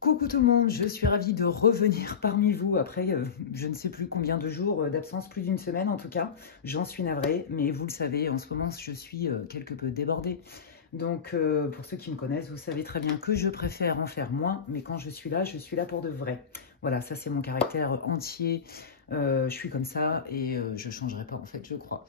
Coucou tout le monde, je suis ravie de revenir parmi vous après je ne sais plus combien de jours d'absence, plus d'une semaine en tout cas. J'en suis navrée, mais vous le savez, en ce moment je suis quelque peu débordée. Donc pour ceux qui me connaissent, vous savez très bien que je préfère en faire moins, mais quand je suis là pour de vrai. Voilà, ça c'est mon caractère entier, je suis comme ça et je ne changerai pas en fait, je crois.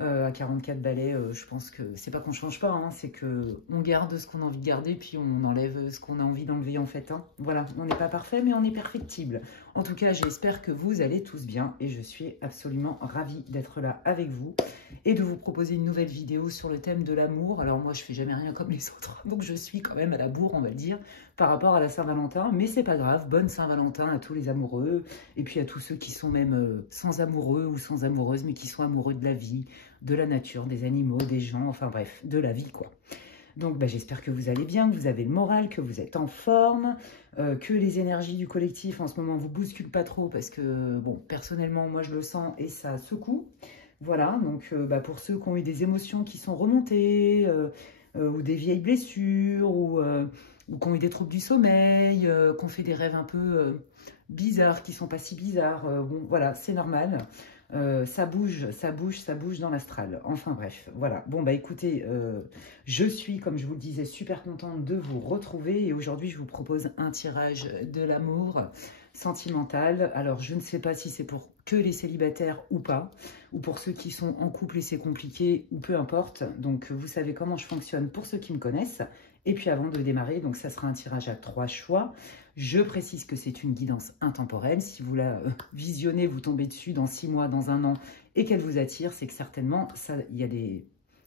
À 44 balais, je pense que c'est pas qu'on change pas, hein, c'est que on garde ce qu'on a envie de garder, puis on enlève ce qu'on a envie d'enlever en fait. Hein. Voilà, on n'est pas parfait, mais on est perfectible. En tout cas, j'espère que vous allez tous bien et je suis absolument ravie d'être là avec vous et de vous proposer une nouvelle vidéo sur le thème de l'amour. Alors moi, je fais jamais rien comme les autres, donc je suis quand même à la bourre, on va le dire, par rapport à la Saint-Valentin, mais c'est pas grave. Bonne Saint-Valentin à tous les amoureux et puis à tous ceux qui sont même sans amoureux ou sans amoureuse, mais qui sont amoureux de la vie, de la nature, des animaux, des gens, enfin bref, de la vie quoi. Donc j'espère que vous allez bien, que vous avez le moral, que vous êtes en forme, que les énergies du collectif en ce moment vous bousculent pas trop parce que bon, personnellement moi je le sens et ça secoue. Voilà, donc pour ceux qui ont eu des émotions qui sont remontées, ou des vieilles blessures, ou qui ont eu des troubles du sommeil, qui ont fait des rêves un peu bizarres, qui sont pas si bizarres, bon voilà, c'est normal. Ça bouge, ça bouge, ça bouge dans l'astral. Enfin bref, voilà. Bon écoutez, je suis, comme je vous le disais, super contente de vous retrouver. Et aujourd'hui, je vous propose un tirage de l'amour sentimental. Alors, je ne sais pas si c'est pour que les célibataires ou pas, ou pour ceux qui sont en couple et c'est compliqué, ou peu importe. Donc, vous savez comment je fonctionne pour ceux qui me connaissent. Et puis, avant de démarrer, donc ça sera un tirage à 3 choix. Je précise que c'est une guidance intemporelle. Si vous la visionnez, vous tombez dessus dans 6 mois, dans un an, et qu'elle vous attire, c'est que certainement, il y a des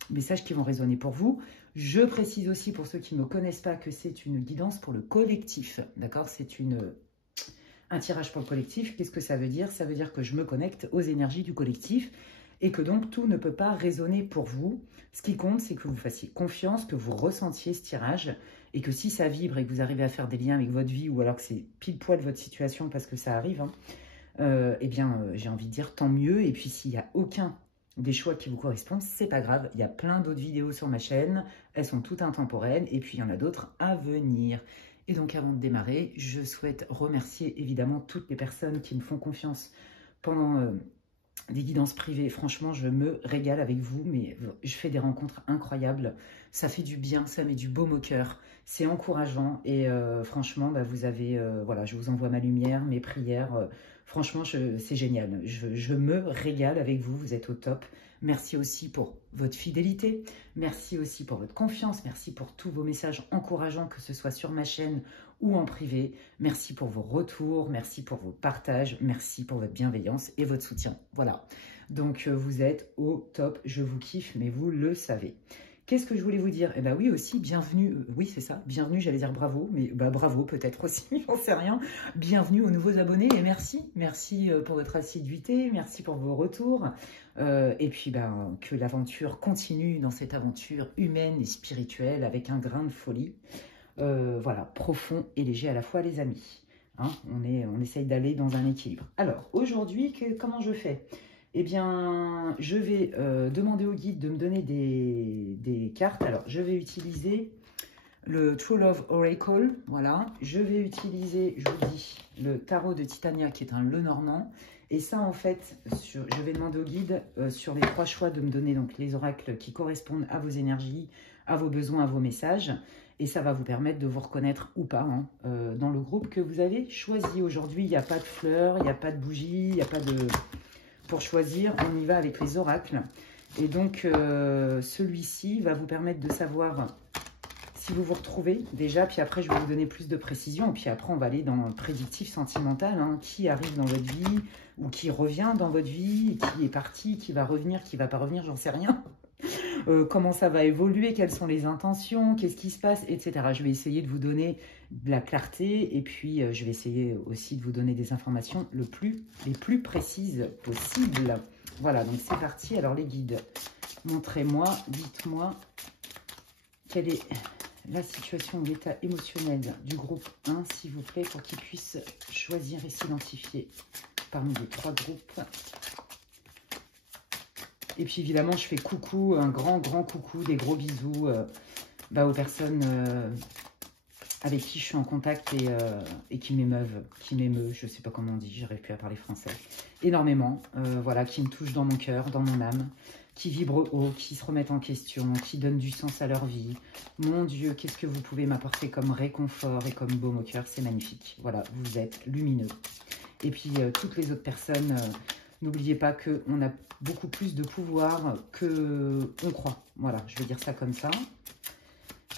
messages qui vont résonner pour vous. Je précise aussi pour ceux qui ne me connaissent pas que c'est une guidance pour le collectif. D'accord? C'est un tirage pour le collectif. Qu'est-ce que ça veut dire? Ça veut dire que je me connecte aux énergies du collectif et que donc tout ne peut pas résonner pour vous. Ce qui compte, c'est que vous fassiez confiance, que vous ressentiez ce tirage et que si ça vibre et que vous arrivez à faire des liens avec votre vie ou alors que c'est pile poil votre situation parce que ça arrive, hein, eh bien, j'ai envie de dire tant mieux. Et puis, s'il n'y a aucun des choix qui vous correspondent, c'est pas grave. Il y a plein d'autres vidéos sur ma chaîne. Elles sont toutes intemporelles et puis il y en a d'autres à venir. Et donc, avant de démarrer, je souhaite remercier évidemment toutes les personnes qui me font confiance pendant des guidances privées. Franchement, je me régale avec vous, mais je fais des rencontres incroyables. Ça fait du bien, ça met du baume au cœur. C'est encourageant et franchement, vous avez, voilà, je vous envoie ma lumière, mes prières. Franchement, c'est génial. Je me régale avec vous, vous êtes au top. Merci aussi pour votre fidélité. Merci aussi pour votre confiance. Merci pour tous vos messages encourageants, que ce soit sur ma chaîne ou en privé. Merci pour vos retours. Merci pour vos partages. Merci pour votre bienveillance et votre soutien. Voilà. Donc, vous êtes au top. Je vous kiffe, mais vous le savez. Qu'est-ce que je voulais vous dire? Eh bien oui aussi, bienvenue, oui c'est ça, bienvenue, j'allais dire bravo, mais bravo peut-être aussi, j'en sais rien. Bienvenue aux nouveaux abonnés et merci pour votre assiduité, merci pour vos retours. Et puis que l'aventure continue dans cette aventure humaine et spirituelle avec un grain de folie. Voilà, profond et léger à la fois les amis. Hein, on essaye d'aller dans un équilibre. Alors aujourd'hui, comment je fais? Eh bien, je vais demander au guide de me donner des cartes. Alors, je vais utiliser le True Love Oracle. Voilà. Je vais utiliser, je vous dis, le tarot de Titania, qui est un Lenormand. Et ça, en fait, je vais demander au guide, sur les 3 choix, de me donner donc les oracles qui correspondent à vos énergies, à vos besoins, à vos messages. Et ça va vous permettre de vous reconnaître ou pas dans le groupe que vous avez choisi. Aujourd'hui, il n'y a pas de fleurs, il n'y a pas de bougies, il n'y a pas de... Pour choisir, on y va avec les oracles. Et donc, celui-ci va vous permettre de savoir si vous vous retrouvez déjà. Puis après, je vais vous donner plus de précision. Et puis après, on va aller dans le prédictif sentimental. Hein, qui arrive dans votre vie ou qui revient dans votre vie, qui est parti, qui va revenir, qui ne va pas revenir, j'en sais rien. Comment ça va évoluer, quelles sont les intentions, qu'est-ce qui se passe, etc. Je vais essayer de vous donner de la clarté et puis je vais essayer aussi de vous donner des informations les plus précises possibles. Voilà, donc c'est parti. Alors les guides, montrez-moi, dites-moi quelle est la situation, l'état émotionnel du groupe 1, s'il vous plaît, pour qu'ils puissent choisir et s'identifier parmi les 3 groupes. Et puis évidemment, je fais coucou, un grand coucou, des gros bisous aux personnes avec qui je suis en contact et qui m'émeut, je ne sais pas comment on dit, j'arrive plus à parler français, énormément, voilà, qui me touchent dans mon cœur, dans mon âme, qui vibrent haut, qui se remettent en question, qui donnent du sens à leur vie. Mon Dieu, qu'est-ce que vous pouvez m'apporter comme réconfort et comme baume au cœur, c'est magnifique. Voilà, vous êtes lumineux. Et puis, toutes les autres personnes, n'oubliez pas qu'on a beaucoup plus de pouvoir qu'on croit. Voilà, je vais dire ça comme ça.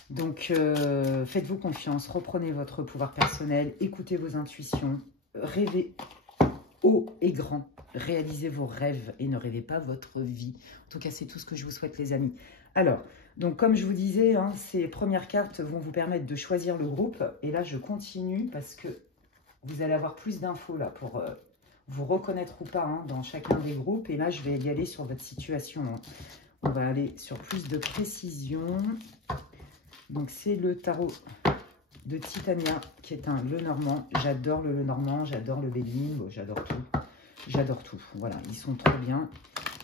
Donc, faites-vous confiance, reprenez votre pouvoir personnel, écoutez vos intuitions, rêvez haut et grand, réalisez vos rêves et ne rêvez pas votre vie. En tout cas, c'est tout ce que je vous souhaite, les amis. Alors, donc comme je vous disais, hein, ces premières cartes vont vous permettre de choisir le groupe. Et là, je continue parce que vous allez avoir plus d'infos là pour vous reconnaître ou pas hein, dans chacun des groupes. Et là, je vais y aller sur votre situation. Hein. On va aller sur plus de précision. Donc, c'est le tarot de Titania, qui est un Lenormand. J'adore le Lenormand, j'adore le Béline, bon, j'adore tout. J'adore tout. Voilà, ils sont trop bien.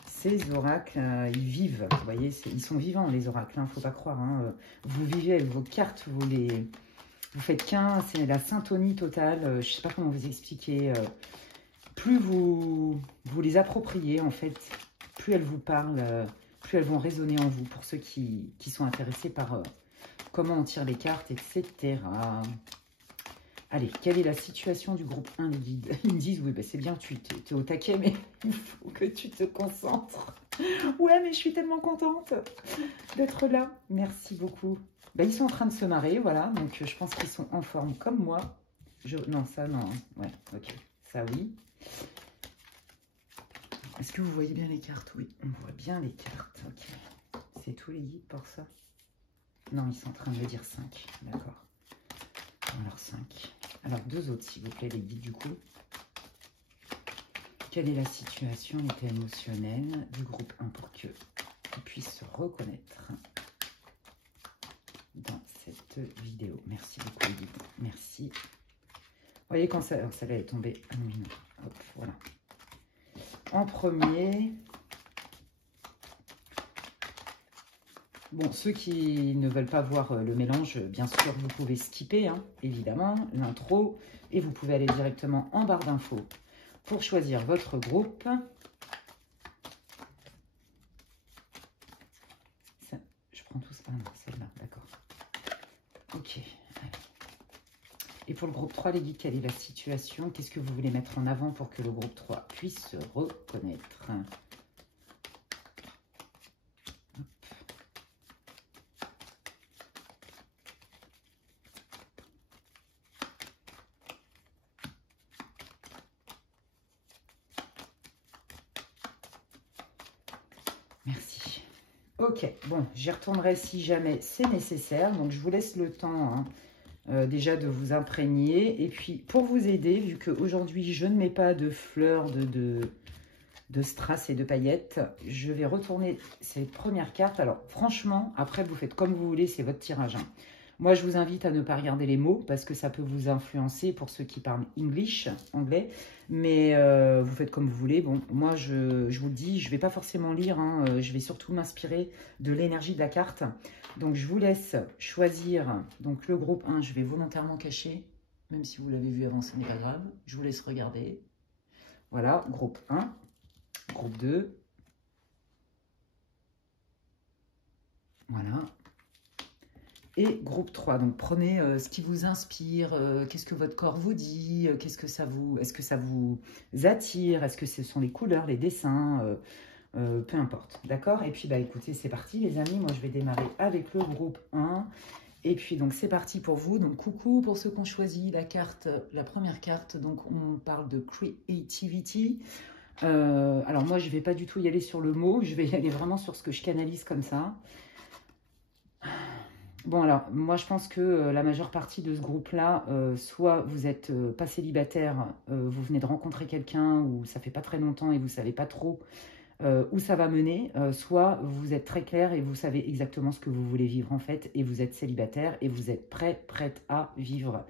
Ces oracles, ils vivent. Vous voyez, ils sont vivants, les oracles. Il ne faut pas croire. Hein. Vous vivez avec vos cartes, vous faites qu'un. C'est la syntonie totale. Je ne sais pas comment vous expliquer. Plus vous les appropriez, en fait, plus elles vous parlent, plus elles vont résonner en vous. Pour ceux qui sont intéressés par... comment on tire les cartes, etc. Allez, quelle est la situation du groupe 1, les guides? Ils me disent, oui, bah, c'est bien, tu es au taquet, mais il faut que tu te concentres. Ouais, mais je suis tellement contente d'être là. Merci beaucoup. Bah, ils sont en train de se marrer, voilà. Donc, je pense qu'ils sont en forme comme moi. Non, ça, non. Ouais, ok. Ça, oui. Est-ce que vous voyez bien les cartes? Oui, on voit bien les cartes. Ok. C'est tous les guides pour ça? Non, ils sont en train de me dire 5. D'accord. Alors 5. Alors 2 autres, s'il vous plaît, les guides du coup. Quelle est la situation, l'état émotionnel du groupe 1 pour qu'ils puissent se reconnaître dans cette vidéo? Merci beaucoup, les guides. Merci. Vous voyez quand ça, celle-là est tombée à lumineux. Hop, voilà. En premier... Bon, ceux qui ne veulent pas voir le mélange, bien sûr, vous pouvez skipper, hein, évidemment, l'intro. Et vous pouvez aller directement en barre d'infos pour choisir votre groupe. Ça, je prends tous... Ah non, celle-là, d'accord. Ok. Et pour le groupe 3, les guides, quelle est la situation? Qu'est-ce que vous voulez mettre en avant pour que le groupe 3 puisse se reconnaître? Merci. Ok, bon, j'y retournerai si jamais c'est nécessaire. Donc, je vous laisse le temps hein, déjà de vous imprégner. Et puis, pour vous aider, vu qu'aujourd'hui, je ne mets pas de fleurs, de strass et de paillettes, je vais retourner ces premières cartes. Alors, franchement, après, vous faites comme vous voulez, c'est votre tirage. Hein. Moi, je vous invite à ne pas regarder les mots parce que ça peut vous influencer pour ceux qui parlent anglais. Mais vous faites comme vous voulez. Bon, moi, je vous le dis, je ne vais pas forcément lire. Hein, je vais surtout m'inspirer de l'énergie de la carte. Donc, je vous laisse choisir. Donc, le groupe 1, je vais volontairement cacher. Même si vous l'avez vu avant, ce n'est pas grave. Je vous laisse regarder. Voilà, groupe 1. Groupe 2. Voilà. Et groupe 3, donc prenez ce qui vous inspire, qu'est-ce que votre corps vous dit, est-ce que ça vous attire, est-ce que ce sont les couleurs, les dessins, peu importe, d'accord? Et puis, bah écoutez, c'est parti les amis, moi je vais démarrer avec le groupe 1, et puis donc c'est parti pour vous, donc coucou pour ceux qui ont choisi la première carte, donc on parle de Creativity. Alors moi je ne vais pas du tout y aller sur le mot, je vais y aller vraiment sur ce que je canalise comme ça. Bon, alors, moi, je pense que la majeure partie de ce groupe-là, soit vous n'êtes pas célibataire, vous venez de rencontrer quelqu'un ou ça fait pas très longtemps et vous ne savez pas trop où ça va mener, soit vous êtes très clair et vous savez exactement ce que vous voulez vivre en fait et vous êtes célibataire et vous êtes prête à vivre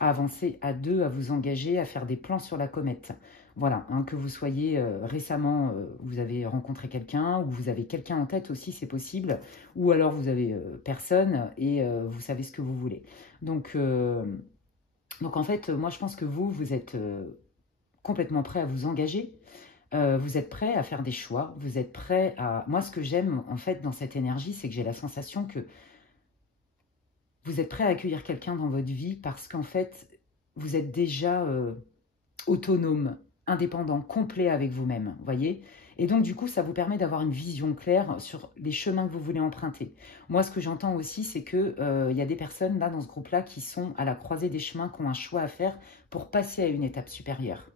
à avancer à deux, à vous engager, à faire des plans sur la comète. Voilà, hein, que vous soyez récemment, vous avez rencontré quelqu'un, ou vous avez quelqu'un en tête aussi, c'est possible, ou alors vous avez personne et vous savez ce que vous voulez. Donc en fait, moi je pense que vous êtes complètement prêt à vous engager, vous êtes prêt à faire des choix, vous êtes prêt à... Moi ce que j'aime en fait dans cette énergie, c'est que j'ai la sensation que vous êtes prêt à accueillir quelqu'un dans votre vie parce qu'en fait, vous êtes déjà autonome, indépendant, complet avec vous-même, voyez. Et donc, du coup, ça vous permet d'avoir une vision claire sur les chemins que vous voulez emprunter. Moi, ce que j'entends aussi, c'est qu'il y a des personnes, là, dans ce groupe-là, qui sont à la croisée des chemins, qui ont un choix à faire pour passer à une étape supérieure.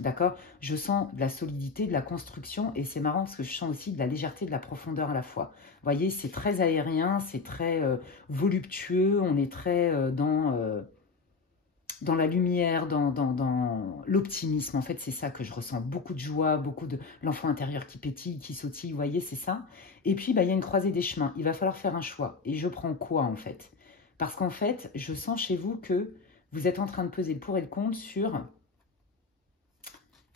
D'accord? Je sens de la solidité, de la construction, et c'est marrant parce que je sens aussi de la légèreté, de la profondeur à la fois. Vous voyez, c'est très aérien, c'est très voluptueux, on est très dans la lumière, dans l'optimisme. En fait, c'est ça que je ressens. Beaucoup de joie, beaucoup de l'enfant intérieur qui pétille, qui sautille, vous voyez, c'est ça. Et puis, bah, il y a une croisée des chemins. Il va falloir faire un choix. Et je prends quoi, en fait? Parce qu'en fait, je sens chez vous que vous êtes en train de peser le pour et le contre sur...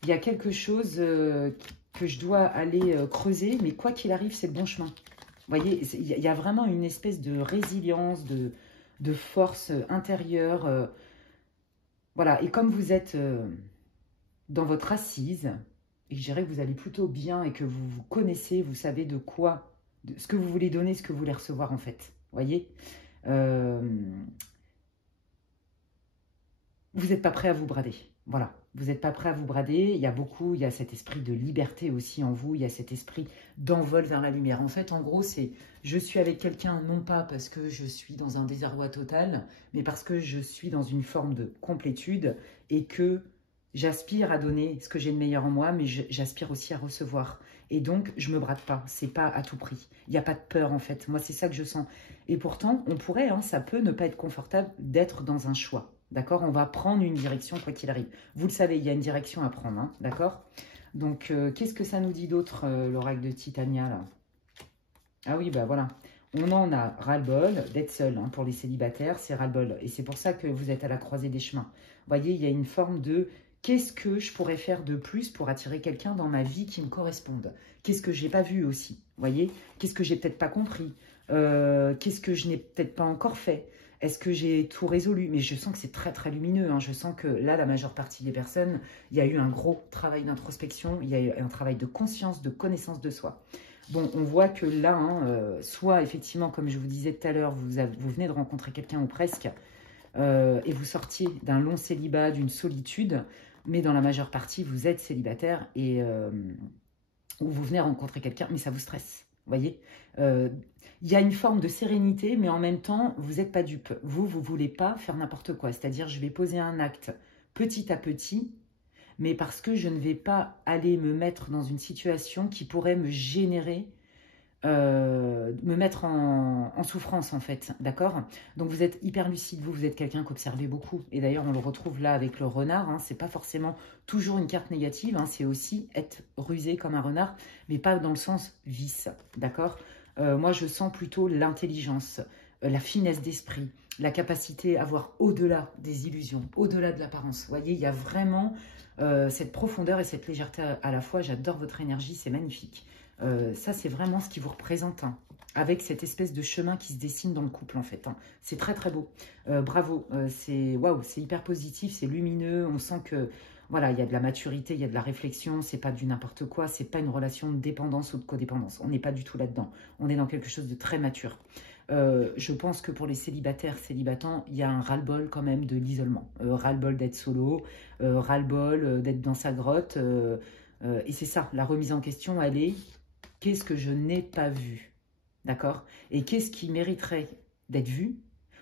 Il y a quelque chose que je dois aller creuser, mais quoi qu'il arrive, c'est le bon chemin. Vous voyez, il y a vraiment une espèce de résilience, de force intérieure. Voilà, et comme vous êtes dans votre assise, et que je dirais que vous allez plutôt bien et que vous vous connaissez, vous savez de quoi, de ce que vous voulez donner, ce que vous voulez recevoir en fait. Vous voyez, vous n'êtes pas prêt à vous brader. Voilà, vous n'êtes pas prêt à vous brader. Il y a cet esprit de liberté aussi en vous. Il y a cet esprit d'envol vers la lumière. En fait, en gros, c'est je suis avec quelqu'un, non pas parce que je suis dans un désarroi total, mais parce que je suis dans une forme de complétude et que j'aspire à donner ce que j'ai de meilleur en moi, mais j'aspire aussi à recevoir. Et donc, je ne me brade pas. C'est pas à tout prix. Il n'y a pas de peur, en fait. Moi, c'est ça que je sens. Et pourtant, on pourrait, hein, ça peut ne pas être confortable d'être dans un choix. D'accord? On va prendre une direction quoi qu'il arrive. Vous le savez, il y a une direction à prendre. Hein, d'accord? Donc, qu'est-ce que ça nous dit d'autre, l'oracle de Titania, là? Ah oui, bah voilà. On en a ras-le-bol d'être seul. Hein, pour les célibataires, c'est ras-le-bol. Et c'est pour ça que vous êtes à la croisée des chemins. Vous voyez, il y a une forme de... Qu'est-ce que je pourrais faire de plus pour attirer quelqu'un dans ma vie qui me corresponde? Qu'est-ce que je n'ai pas vu aussi? Vous voyez? Qu'est-ce que j'ai peut-être pas compris? Qu'est-ce que je n'ai peut-être pas encore fait? Est-ce que j'ai tout résolu? Mais je sens que c'est très, très lumineux. Hein. Je sens que là, la majeure partie des personnes, il y a eu un gros travail d'introspection, il y a eu un travail de conscience, de connaissance de soi. Bon, on voit que là, hein, soit effectivement, comme je vous disais tout à l'heure, vous venez de rencontrer quelqu'un ou presque, et vous sortiez d'un long célibat, d'une solitude, mais dans la majeure partie, vous êtes célibataire et ou vous venez rencontrer quelqu'un, mais ça vous stresse. Vous voyez, il y a une forme de sérénité, mais en même temps, vous n'êtes pas dupe. Vous ne voulez pas faire n'importe quoi. C'est-à-dire, je vais poser un acte petit à petit, mais parce que je ne vais pas aller me mettre dans une situation qui pourrait me générer, me mettre en souffrance, en fait. D'accord? Donc, vous êtes hyper lucide. Vous êtes quelqu'un qu'observez beaucoup. Et d'ailleurs, on le retrouve là avec le renard. Hein. Ce n'est pas forcément toujours une carte négative. Hein. C'est aussi être rusé comme un renard, mais pas dans le sens vice. D'accord? Moi, je sens plutôt l'intelligence, la finesse d'esprit, la capacité à voir au-delà des illusions, au-delà de l'apparence. Vous voyez, il y a vraiment cette profondeur et cette légèreté à la fois. J'adore votre énergie, c'est magnifique. Ça, c'est vraiment ce qui vous représente, hein, avec cette espèce de chemin qui se dessine dans le couple, en fait. Hein. C'est très, très beau. Bravo. C'est waouh, c'est hyper positif, c'est lumineux. On sent que... Voilà, il y a de la maturité, il y a de la réflexion, c'est pas du n'importe quoi, c'est pas une relation de dépendance ou de codépendance. On n'est pas du tout là-dedans. On est dans quelque chose de très mature. Je pense que pour les célibataires, célibatants, il y a un ras-le-bol quand même de l'isolement. Ras-le-bol d'être solo, ras-le-bol d'être dans sa grotte. Et c'est ça, la remise en question, elle est qu'est-ce que je n'ai pas vu? D'accord? Et qu'est-ce qui mériterait d'être vu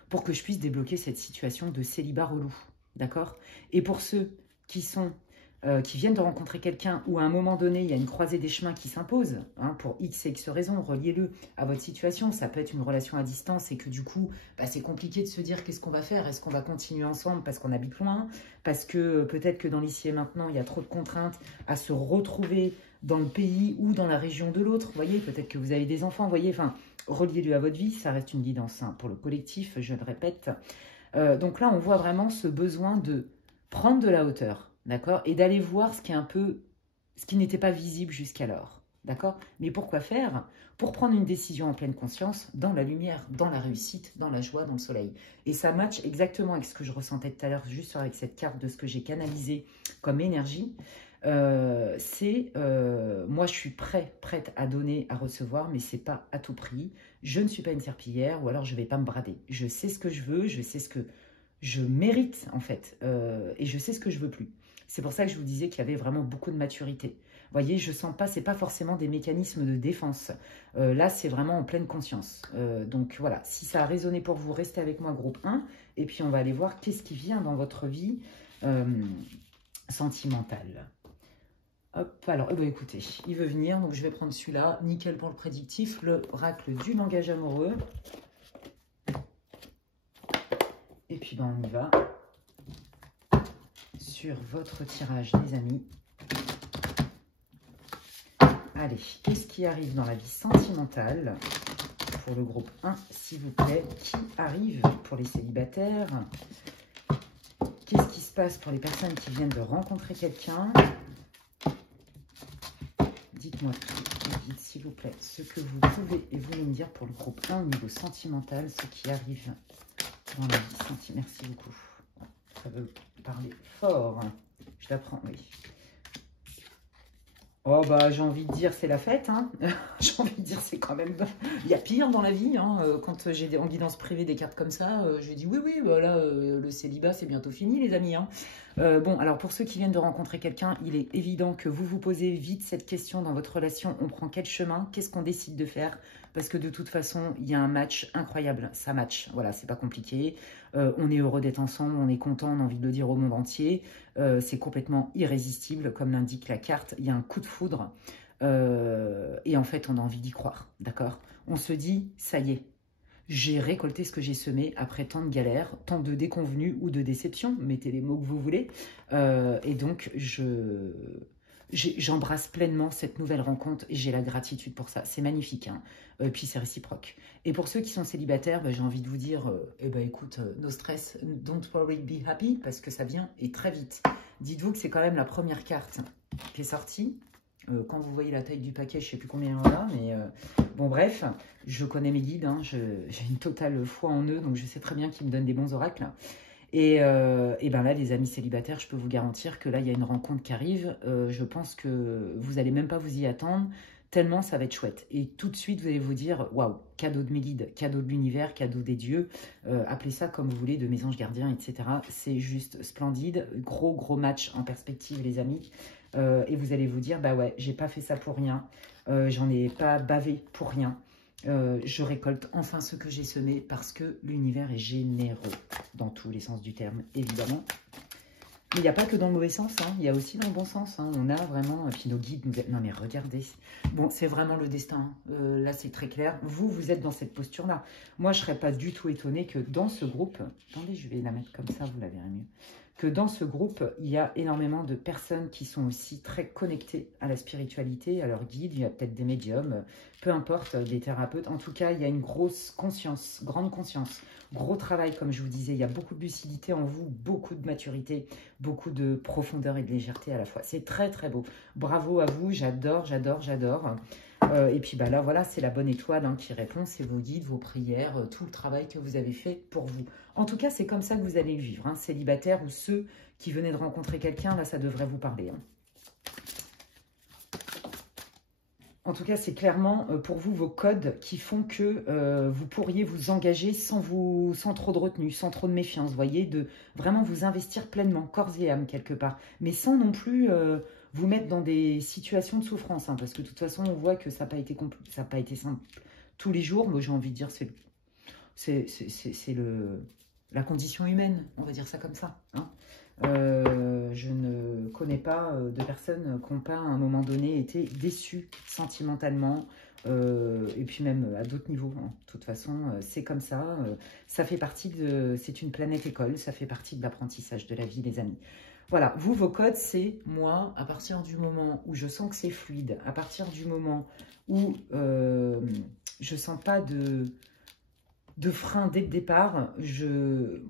pour que je puisse débloquer cette situation de célibat relou? D'accord? Et pour ceux qui viennent de rencontrer quelqu'un où à un moment donné, il y a une croisée des chemins qui s'impose, hein, pour X et X raisons, reliez-le à votre situation. Ça peut être une relation à distance et que du coup, bah, c'est compliqué de se dire qu'est-ce qu'on va faire. Est-ce qu'on va continuer ensemble parce qu'on habite loin? Parce que peut-être que dans l'ici et maintenant, il y a trop de contraintes à se retrouver dans le pays ou dans la région de l'autre. Vous voyez, peut-être que vous avez des enfants, vous voyez, enfin, reliez-le à votre vie, ça reste une guidance, hein, pour le collectif, je le répète. Donc là, on voit vraiment ce besoin de prendre de la hauteur, d'accord? Et d'aller voir ce qui est un peu, ce qui n'était pas visible jusqu'alors, d'accord? Mais pourquoi faire? Pour prendre une décision en pleine conscience, dans la lumière, dans la réussite, dans la joie, dans le soleil. Et ça match exactement avec ce que je ressentais tout à l'heure, juste avec cette carte de ce que j'ai canalisé comme énergie. Moi je suis prête à donner, à recevoir, mais c'est pas à tout prix. Je ne suis pas une serpillière ou alors je vais pas me brader. Je sais ce que je veux, je sais ce que je mérite en fait, et je sais ce que je veux plus. C'est pour ça que je vous disais qu'il y avait vraiment beaucoup de maturité. Vous voyez, je sens pas, c'est pas forcément des mécanismes de défense. Là, c'est vraiment en pleine conscience. Donc voilà, si ça a résonné pour vous, restez avec moi, groupe 1. Et puis on va aller voir qu'est-ce qui vient dans votre vie sentimentale. Hop, alors, écoutez, il veut venir, donc je vais prendre celui-là. Nickel pour le prédictif, l'oracle du langage amoureux. Et puis, ben, on y va. Sur votre tirage, les amis. Allez, qu'est-ce qui arrive dans la vie sentimentale pour le groupe 1, s'il vous plaît? Qui arrive pour les célibataires? Qu'est-ce qui se passe pour les personnes qui viennent de rencontrer quelqu'un? Dites-moi tout vite, s'il vous plaît, ce que vous pouvez et voulez me dire pour le groupe 1 au niveau sentimental, ce qui arrive dans la vie sentimentale. Merci beaucoup. Ça veut parler fort. Je l'apprends, oui. Oh bah j'ai envie de dire c'est la fête, hein. J'ai envie de dire c'est quand même... Il y a pire dans la vie, hein. Quand j'ai en guidance privée des cartes comme ça, je dis oui, bah là, le célibat c'est bientôt fini les amis, hein. Bon, alors pour ceux qui viennent de rencontrer quelqu'un, il est évident que vous vous posez vite cette question dans votre relation, on prend quel chemin, qu'est-ce qu'on décide de faire? Parce que de toute façon, il y a un match incroyable, ça match, voilà, c'est pas compliqué. On est heureux d'être ensemble, on est content, on a envie de le dire au monde entier. C'est complètement irrésistible, comme l'indique la carte, il y a un coup de foudre. Et en fait, on a envie d'y croire, d'accord? On se dit, ça y est, j'ai récolté ce que j'ai semé après tant de galères, tant de déconvenues ou de déceptions, mettez les mots que vous voulez. Et donc, j'embrasse pleinement cette nouvelle rencontre et j'ai la gratitude pour ça. C'est magnifique, hein. Puis c'est réciproque. Et pour ceux qui sont célibataires, j'ai envie de vous dire, écoute, no stress, don't worry, be happy, parce que ça vient et très vite. Dites-vous que c'est quand même la première carte qui est sortie. Quand vous voyez la taille du paquet, je ne sais plus combien il y en a, mais bon bref, je connais mes guides, hein, j'ai une totale foi en eux, donc je sais très bien qu'ils me donnent des bons oracles. Et ben là, les amis célibataires, je peux vous garantir que là, il y a une rencontre qui arrive. Je pense que vous n'allez même pas vous y attendre, tellement ça va être chouette. Et tout de suite, vous allez vous dire, waouh, cadeau de mes guides, cadeau de l'univers, cadeau des dieux, appelez ça comme vous voulez, de mes anges gardiens, etc. C'est juste splendide, gros match en perspective, les amis. Et vous allez vous dire, bah ouais, j'ai pas fait ça pour rien, j'en ai pas bavé pour rien. Je récolte enfin ce que j'ai semé parce que l'univers est généreux dans tous les sens du terme, évidemment. Mais il n'y a pas que dans le mauvais sens, hein, il y a aussi dans le bon sens. Hein, on a vraiment, puis nos guides nous... Non mais regardez, bon, c'est vraiment le destin, là c'est très clair. Vous êtes dans cette posture-là. Moi, je ne serais pas du tout étonnée que dans ce groupe, attendez, je vais la mettre comme ça, vous la verrez mieux, que dans ce groupe, il y a énormément de personnes qui sont aussi très connectées à la spiritualité, à leur guide, il y a peut-être des médiums, peu importe, des thérapeutes. En tout cas, il y a une grosse conscience, grande conscience, gros travail, comme je vous disais. Il y a beaucoup de lucidité en vous, beaucoup de maturité, beaucoup de profondeur et de légèreté à la fois. C'est très, très beau. Bravo à vous, j'adore. Et puis bah là, voilà, c'est la bonne étoile, hein, qui répond, c'est vos guides, vos prières, tout le travail que vous avez fait pour vous. En tout cas, c'est comme ça que vous allez le vivre, hein, célibataires ou ceux qui venaient de rencontrer quelqu'un, là, ça devrait vous parler, hein. En tout cas, c'est clairement pour vous vos codes qui font que vous pourriez vous engager sans trop de retenue, sans trop de méfiance, vous voyez, de vraiment vous investir pleinement, corps et âme quelque part, mais sans non plus vous mettre dans des situations de souffrance, hein, parce que de toute façon, on voit que ça n'a pas été simple tous les jours. Moi, j'ai envie de dire, c'est la condition humaine, on va dire ça comme ça, hein. Je ne connais pas de personnes qui n'ont pas à un moment donné été déçues sentimentalement, et puis même à d'autres niveaux, hein. De toute façon, c'est comme ça, ça fait partie de... C'est une planète école, ça fait partie de l'apprentissage de la vie, les amis. Voilà, vous, vos codes, c'est moi, à partir du moment où je sens que c'est fluide, à partir du moment où je sens pas de de frein dès le départ.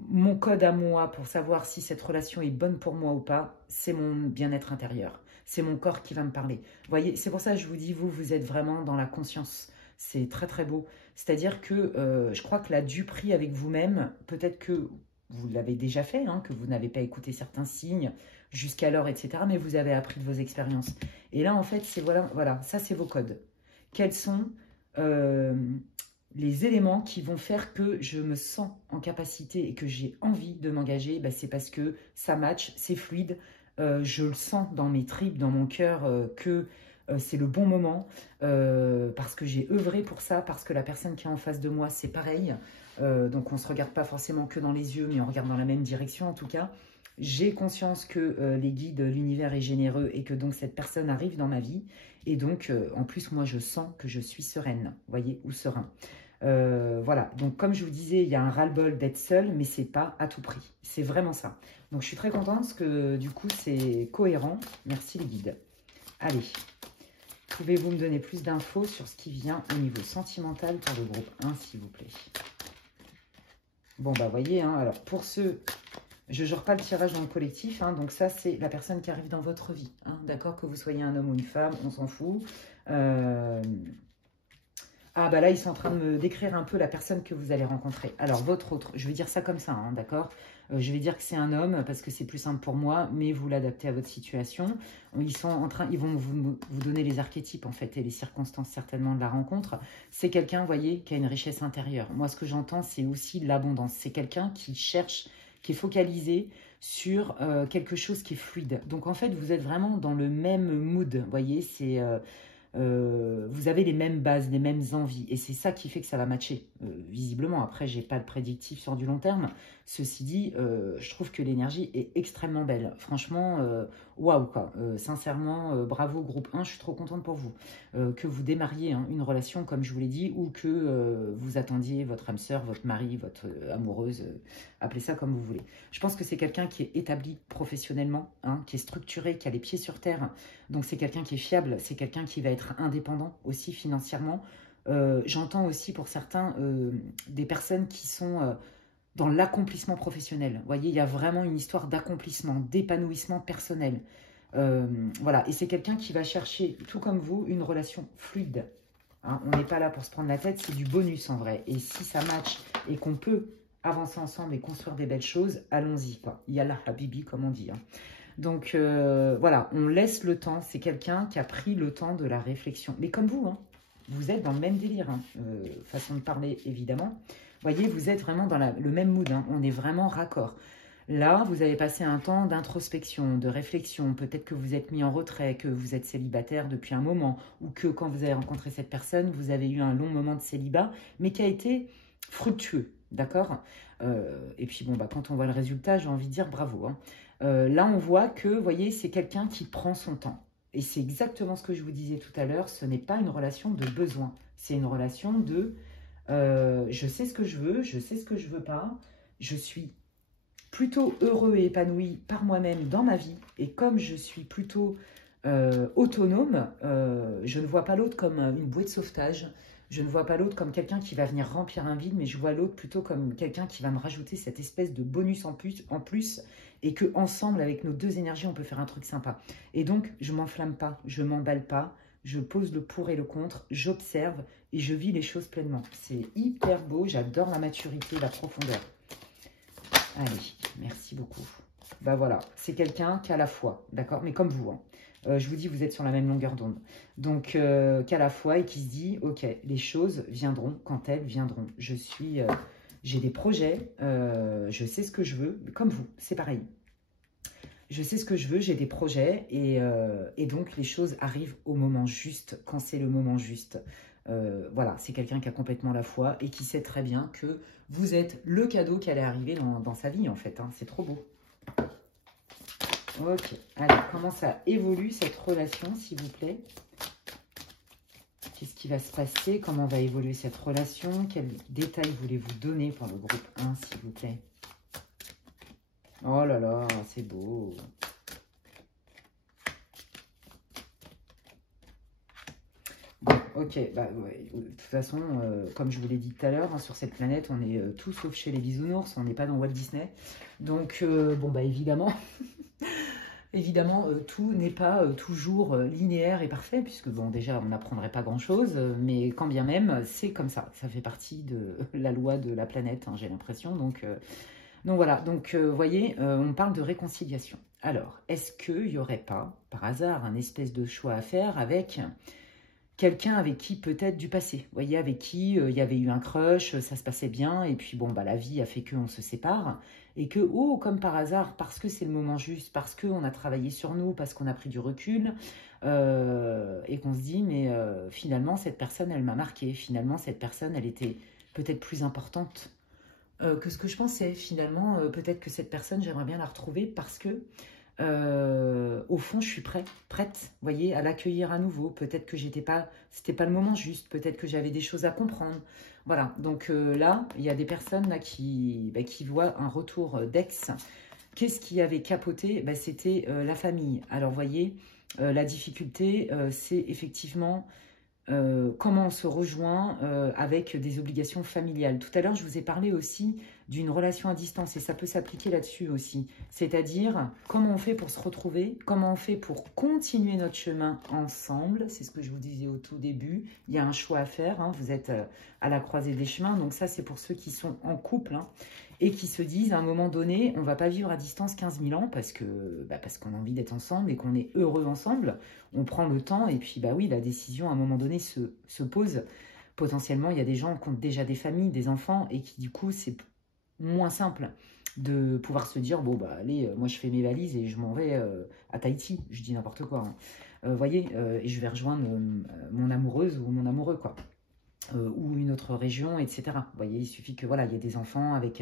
Mon code à moi pour savoir si cette relation est bonne pour moi ou pas, c'est mon bien-être intérieur. C'est mon corps qui va me parler. Vous voyez, c'est pour ça que je vous dis, vous êtes vraiment dans la conscience. C'est très très beau. C'est-à-dire que je crois que la duperie avec vous-même, peut-être que vous l'avez déjà fait, hein, que vous n'avez pas écouté certains signes jusqu'alors, etc. Mais vous avez appris de vos expériences. Et là, en fait, c'est voilà, ça c'est vos codes. Quels sont les éléments qui vont faire que je me sens en capacité et que j'ai envie de m'engager? Ben, c'est parce que ça match, c'est fluide. Je le sens dans mes tripes, dans mon cœur, que c'est le bon moment, parce que j'ai œuvré pour ça, parce que la personne qui est en face de moi, c'est pareil. Donc on ne se regarde pas forcément que dans les yeux, mais on regarde dans la même direction en tout cas. J'ai conscience que les guides, l'univers est généreux et que donc cette personne arrive dans ma vie. Et donc, en plus, moi, je sens que je suis sereine, voyez, ou serein. Voilà, donc comme je vous disais, il y a un ras-le-bol d'être seul, mais c'est pas à tout prix. C'est vraiment ça. Donc je suis très contente parce que du coup, c'est cohérent. Merci les guides. Allez, pouvez-vous me donner plus d'infos sur ce qui vient au niveau sentimental pour le groupe 1, s'il vous plaît? Bon, bah voyez, hein, alors pour ceux... Je ne jure pas le tirage dans le collectif, hein, donc ça, c'est la personne qui arrive dans votre vie. Hein, d'accord, que vous soyez un homme ou une femme, on s'en fout. Ah, bah là, ils sont en train de me décrire un peu la personne que vous allez rencontrer. Alors, votre autre, je vais dire ça comme ça, hein, d'accord? Je vais dire que c'est un homme parce que c'est plus simple pour moi, mais vous l'adaptez à votre situation. Ils vont vous donner les archétypes, en fait, et les circonstances, certainement, de la rencontre. C'est quelqu'un, vous voyez, qui a une richesse intérieure. Moi, ce que j'entends, c'est aussi l'abondance. C'est quelqu'un qui cherche, qui est focalisé sur quelque chose qui est fluide. Donc, en fait, vous êtes vraiment dans le même mood, vous voyez, c'est... vous avez les mêmes bases, les mêmes envies. Et c'est ça qui fait que ça va matcher. Visiblement, après, j'ai pas de prédictif sur du long terme. Ceci dit, je trouve que l'énergie est extrêmement belle. Franchement, waouh quoi. Sincèrement, bravo groupe 1, je suis trop contente pour vous. Que vous démarriez hein, une relation, comme je vous l'ai dit, ou que vous attendiez votre âme sœur, votre mari, votre amoureuse, appelez ça comme vous voulez. Je pense que c'est quelqu'un qui est établi professionnellement, hein, qui est structuré, qui a les pieds sur terre. Donc c'est quelqu'un qui est fiable, c'est quelqu'un qui va être indépendant aussi financièrement. J'entends aussi pour certains des personnes qui sont dans l'accomplissement professionnel. Vous voyez, il y a vraiment une histoire d'accomplissement, d'épanouissement personnel. Voilà, et c'est quelqu'un qui va chercher, tout comme vous, une relation fluide. Hein, on n'est pas là pour se prendre la tête, c'est du bonus en vrai. Et si ça match et qu'on peut avancer ensemble et construire des belles choses, allons-y. Yallah habibi, comme on dit. Hein. Donc voilà, on laisse le temps. C'est quelqu'un qui a pris le temps de la réflexion. Mais comme vous, hein, vous êtes dans le même délire. Hein, façon de parler, évidemment. Vous voyez, vous êtes vraiment dans le même mood. Hein, on est vraiment raccord. Là, vous avez passé un temps d'introspection, de réflexion. Peut-être que vous êtes mis en retrait, que vous êtes célibataire depuis un moment. Ou que quand vous avez rencontré cette personne, vous avez eu un long moment de célibat, mais qui a été fructueux. D'accord et puis, bon, bah, quand on voit le résultat, j'ai envie de dire bravo. Hein. Là, on voit que, vous voyez, c'est quelqu'un qui prend son temps. Et c'est exactement ce que je vous disais tout à l'heure. Ce n'est pas une relation de besoin. C'est une relation de je sais ce que je veux, je sais ce que je veux pas. Je suis plutôt heureux et épanoui par moi-même dans ma vie. Et comme je suis plutôt autonome, je ne vois pas l'autre comme une bouée de sauvetage. Je ne vois pas l'autre comme quelqu'un qui va venir remplir un vide, mais je vois l'autre plutôt comme quelqu'un qui va me rajouter cette espèce de bonus en plus et que ensemble, avec nos deux énergies, on peut faire un truc sympa. Et donc, je m'enflamme pas, je m'emballe pas, je pose le pour et le contre, j'observe et je vis les choses pleinement. C'est hyper beau, j'adore la maturité, la profondeur. Allez, merci beaucoup. Bah voilà, c'est quelqu'un qui a la foi, d'accord? Mais comme vous, hein. Je vous dis, vous êtes sur la même longueur d'onde. Donc, qu'à la fois et qui se dit, ok, les choses viendront quand elles viendront. J'ai des projets, je sais ce que je veux, comme vous, c'est pareil. Je sais ce que je veux, j'ai des projets et donc les choses arrivent au moment juste, quand c'est le moment juste. Voilà, c'est quelqu'un qui a complètement la foi et qui sait très bien que vous êtes le cadeau qui allait arriver dans sa vie en fait. Hein, c'est trop beau. Ok, allez, comment ça évolue cette relation, s'il vous plaît? Qu'est-ce qui va se passer? Comment va évoluer cette relation? Quels détails voulez-vous donner pour le groupe 1, s'il vous plaît? Oh là là, c'est beau. Bon, Ok, bah ouais, de toute façon, comme je vous l'ai dit tout à l'heure, hein, sur cette planète, on est tout sauf chez les bisounours, on n'est pas dans Walt Disney. Donc, bon, bah évidemment, évidemment, tout n'est pas toujours linéaire et parfait, puisque bon, déjà, on n'apprendrait pas grand-chose, mais quand bien même, c'est comme ça fait partie de la loi de la planète, hein, j'ai l'impression. Donc voilà, donc vous voyez, on parle de réconciliation. Alors, est-ce qu'il n'y aurait pas, par hasard, un espèce de choix à faire avec quelqu'un avec qui peut-être du passé, vous voyez, avec qui il y avait eu un crush, ça se passait bien, et puis bon, bah la vie a fait qu'on se sépare, et que, oh, comme par hasard, parce que c'est le moment juste, parce qu'on a travaillé sur nous, parce qu'on a pris du recul, et qu'on se dit, mais finalement, cette personne, elle m'a marqué, finalement, cette personne, elle était peut-être plus importante que ce que je pensais, finalement, peut-être que cette personne, j'aimerais bien la retrouver, parce que au fond, je suis prête, vous voyez, à l'accueillir à nouveau. Peut-être que c'était pas le moment juste. Peut-être que j'avais des choses à comprendre. Voilà. Donc là, il y a des personnes là qui voient un retour d'ex. Qu'est-ce qui avait capoté? C'était la famille. Alors, vous voyez, la difficulté, c'est effectivement comment on se rejoint avec des obligations familiales. Tout à l'heure, je vous ai parlé aussi d'une relation à distance et ça peut s'appliquer là-dessus aussi. C'est-à-dire, comment on fait pour se retrouver, comment on fait pour continuer notre chemin ensemble. C'est ce que je vous disais au tout début. Il y a un choix à faire, hein. Vous êtes à la croisée des chemins. Donc ça, c'est pour ceux qui sont en couple, hein, et qui se disent à un moment donné, on ne va pas vivre à distance 15 000 ans parce qu'on a envie d'être ensemble et qu'on est heureux ensemble. On prend le temps et puis bah oui, la décision à un moment donné se pose. Potentiellement, il y a des gens qui ont déjà des familles, des enfants et qui du coup, c'est moins simple de pouvoir se dire, bon bah allez, moi je fais mes valises et je m'en vais à Tahiti, je dis n'importe quoi, hein. Voyez, et je vais rejoindre mon amoureuse ou mon amoureux, quoi. Ou une autre région, etc. Vous voyez, il suffit que voilà, il y ait des enfants avec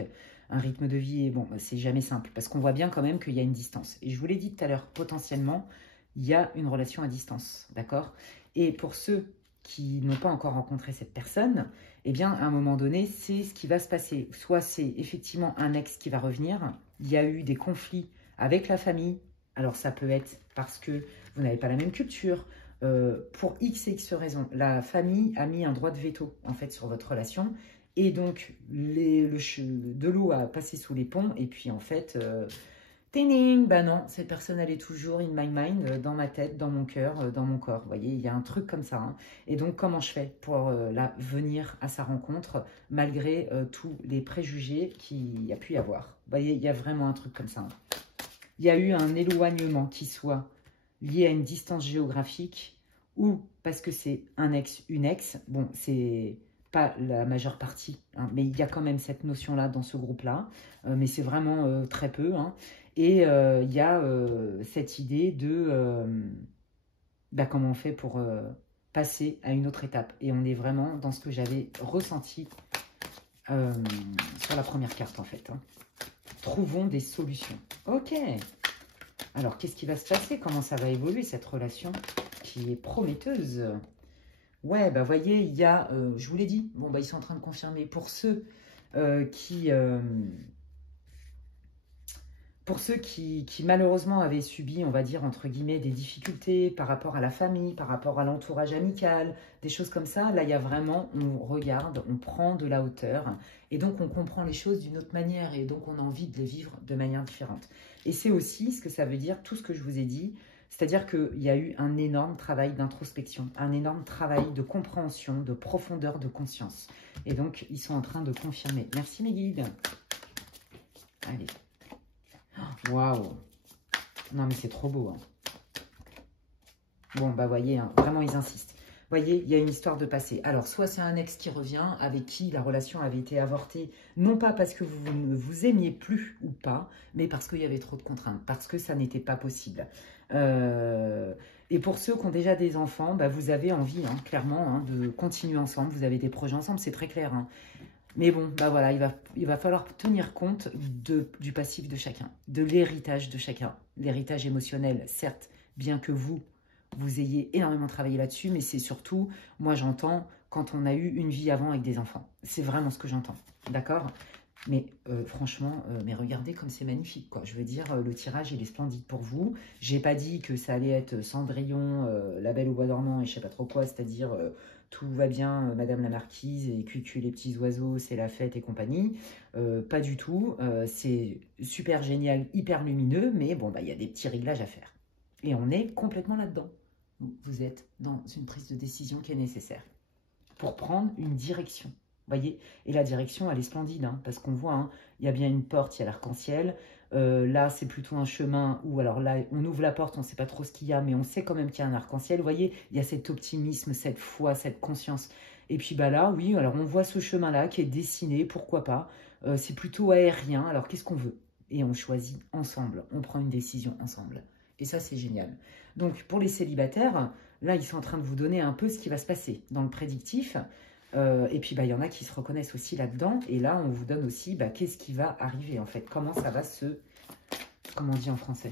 un rythme de vie, et bon, c'est jamais simple, parce qu'on voit bien quand même qu'il y a une distance. Et je vous l'ai dit tout à l'heure, potentiellement, il y a une relation à distance, d'accord? Et pour ceux qui n'ont pas encore rencontré cette personne, eh bien, à un moment donné, c'est ce qui va se passer. Soit c'est effectivement un ex qui va revenir, il y a eu des conflits avec la famille, alors ça peut être parce que vous n'avez pas la même culture, pour X et X raisons, la famille a mis un droit de veto en fait sur votre relation et donc de l'eau a passé sous les ponts et puis en fait, téning, bah non, cette personne elle est toujours in my mind, dans ma tête, dans mon cœur, dans mon corps, vous voyez, il y a un truc comme ça, hein. Et donc comment je fais pour venir à sa rencontre malgré tous les préjugés qu'il y a pu y avoir, vous voyez, il y a vraiment un truc comme ça, hein. Il y a eu un éloignement qui soit lié à une distance géographique ou parce que c'est un ex, une ex. Bon, c'est pas la majeure partie, hein, mais il y a quand même cette notion-là dans ce groupe-là, mais c'est vraiment très peu, hein. Et il y a cette idée de comment on fait pour passer à une autre étape. Et on est vraiment dans ce que j'avais ressenti sur la première carte, en fait, hein. Trouvons des solutions. Ok. Alors, qu'est-ce qui va se passer? Comment ça va évoluer, cette relation qui est prometteuse? Ouais, bah voyez, il y a, je vous l'ai dit, bon, bah ils sont en train de confirmer. Pour ceux qui malheureusement avaient subi, on va dire, entre guillemets, des difficultés par rapport à la famille, par rapport à l'entourage amical, des choses comme ça, là, il y a vraiment, on regarde, on prend de la hauteur, et donc on comprend les choses d'une autre manière, et donc on a envie de les vivre de manière différente. Et c'est aussi ce que ça veut dire, tout ce que je vous ai dit, c'est-à-dire qu'il y a eu un énorme travail d'introspection, un énorme travail de compréhension, de profondeur de conscience. Et donc, ils sont en train de confirmer. Merci mes guides. Allez. Waouh! Non, mais c'est trop beau, hein. Bon, bah, voyez, hein, vraiment, ils insistent. Voyez, il y a une histoire de passé. Alors, soit c'est un ex qui revient, avec qui la relation avait été avortée, non pas parce que vous ne vous aimiez plus ou pas, mais parce qu'il y avait trop de contraintes, parce que ça n'était pas possible. Et pour ceux qui ont déjà des enfants, bah, vous avez envie, hein, clairement, hein, de continuer ensemble. Vous avez des projets ensemble, c'est très clair, hein. Mais bon, bah voilà, il va falloir tenir compte du passif de chacun, de l'héritage de chacun. L'héritage émotionnel, certes, bien que vous ayez énormément travaillé là-dessus, mais c'est surtout, moi j'entends, quand on a eu une vie avant avec des enfants. C'est vraiment ce que j'entends, d'accord? Mais franchement, mais regardez comme c'est magnifique, quoi. Je veux dire, le tirage, il est splendide pour vous. J'ai pas dit que ça allait être Cendrillon, La Belle au Bois dormant et je sais pas trop quoi, c'est-à-dire tout va bien, Madame la Marquise, et cucu les petits oiseaux, c'est la fête et compagnie. Pas du tout. C'est super génial, hyper lumineux, mais bon, bah, il y a des petits réglages à faire. Et on est complètement là-dedans. Vous êtes dans une prise de décision qui est nécessaire pour prendre une direction. Voyez, et la direction, elle est splendide, hein, parce qu'on voit, hein, il y a bien une porte, il y a l'arc-en-ciel. Là, c'est plutôt un chemin où, alors là, on ouvre la porte, on ne sait pas trop ce qu'il y a, mais on sait quand même qu'il y a un arc-en-ciel. Vous voyez, il y a cet optimisme, cette foi, cette conscience. Et puis bah là, oui, alors on voit ce chemin-là qui est dessiné, pourquoi pas. C'est plutôt aérien, alors qu'est-ce qu'on veut? Et on choisit ensemble, on prend une décision ensemble. Et ça, c'est génial. Donc, pour les célibataires, là, ils sont en train de vous donner un peu ce qui va se passer dans le prédictif. Et puis, bah, il y en a qui se reconnaissent aussi là-dedans. Et là, on vous donne aussi bah, qu'est-ce qui va arriver, en fait. Comment ça va se... Comment on dit en français?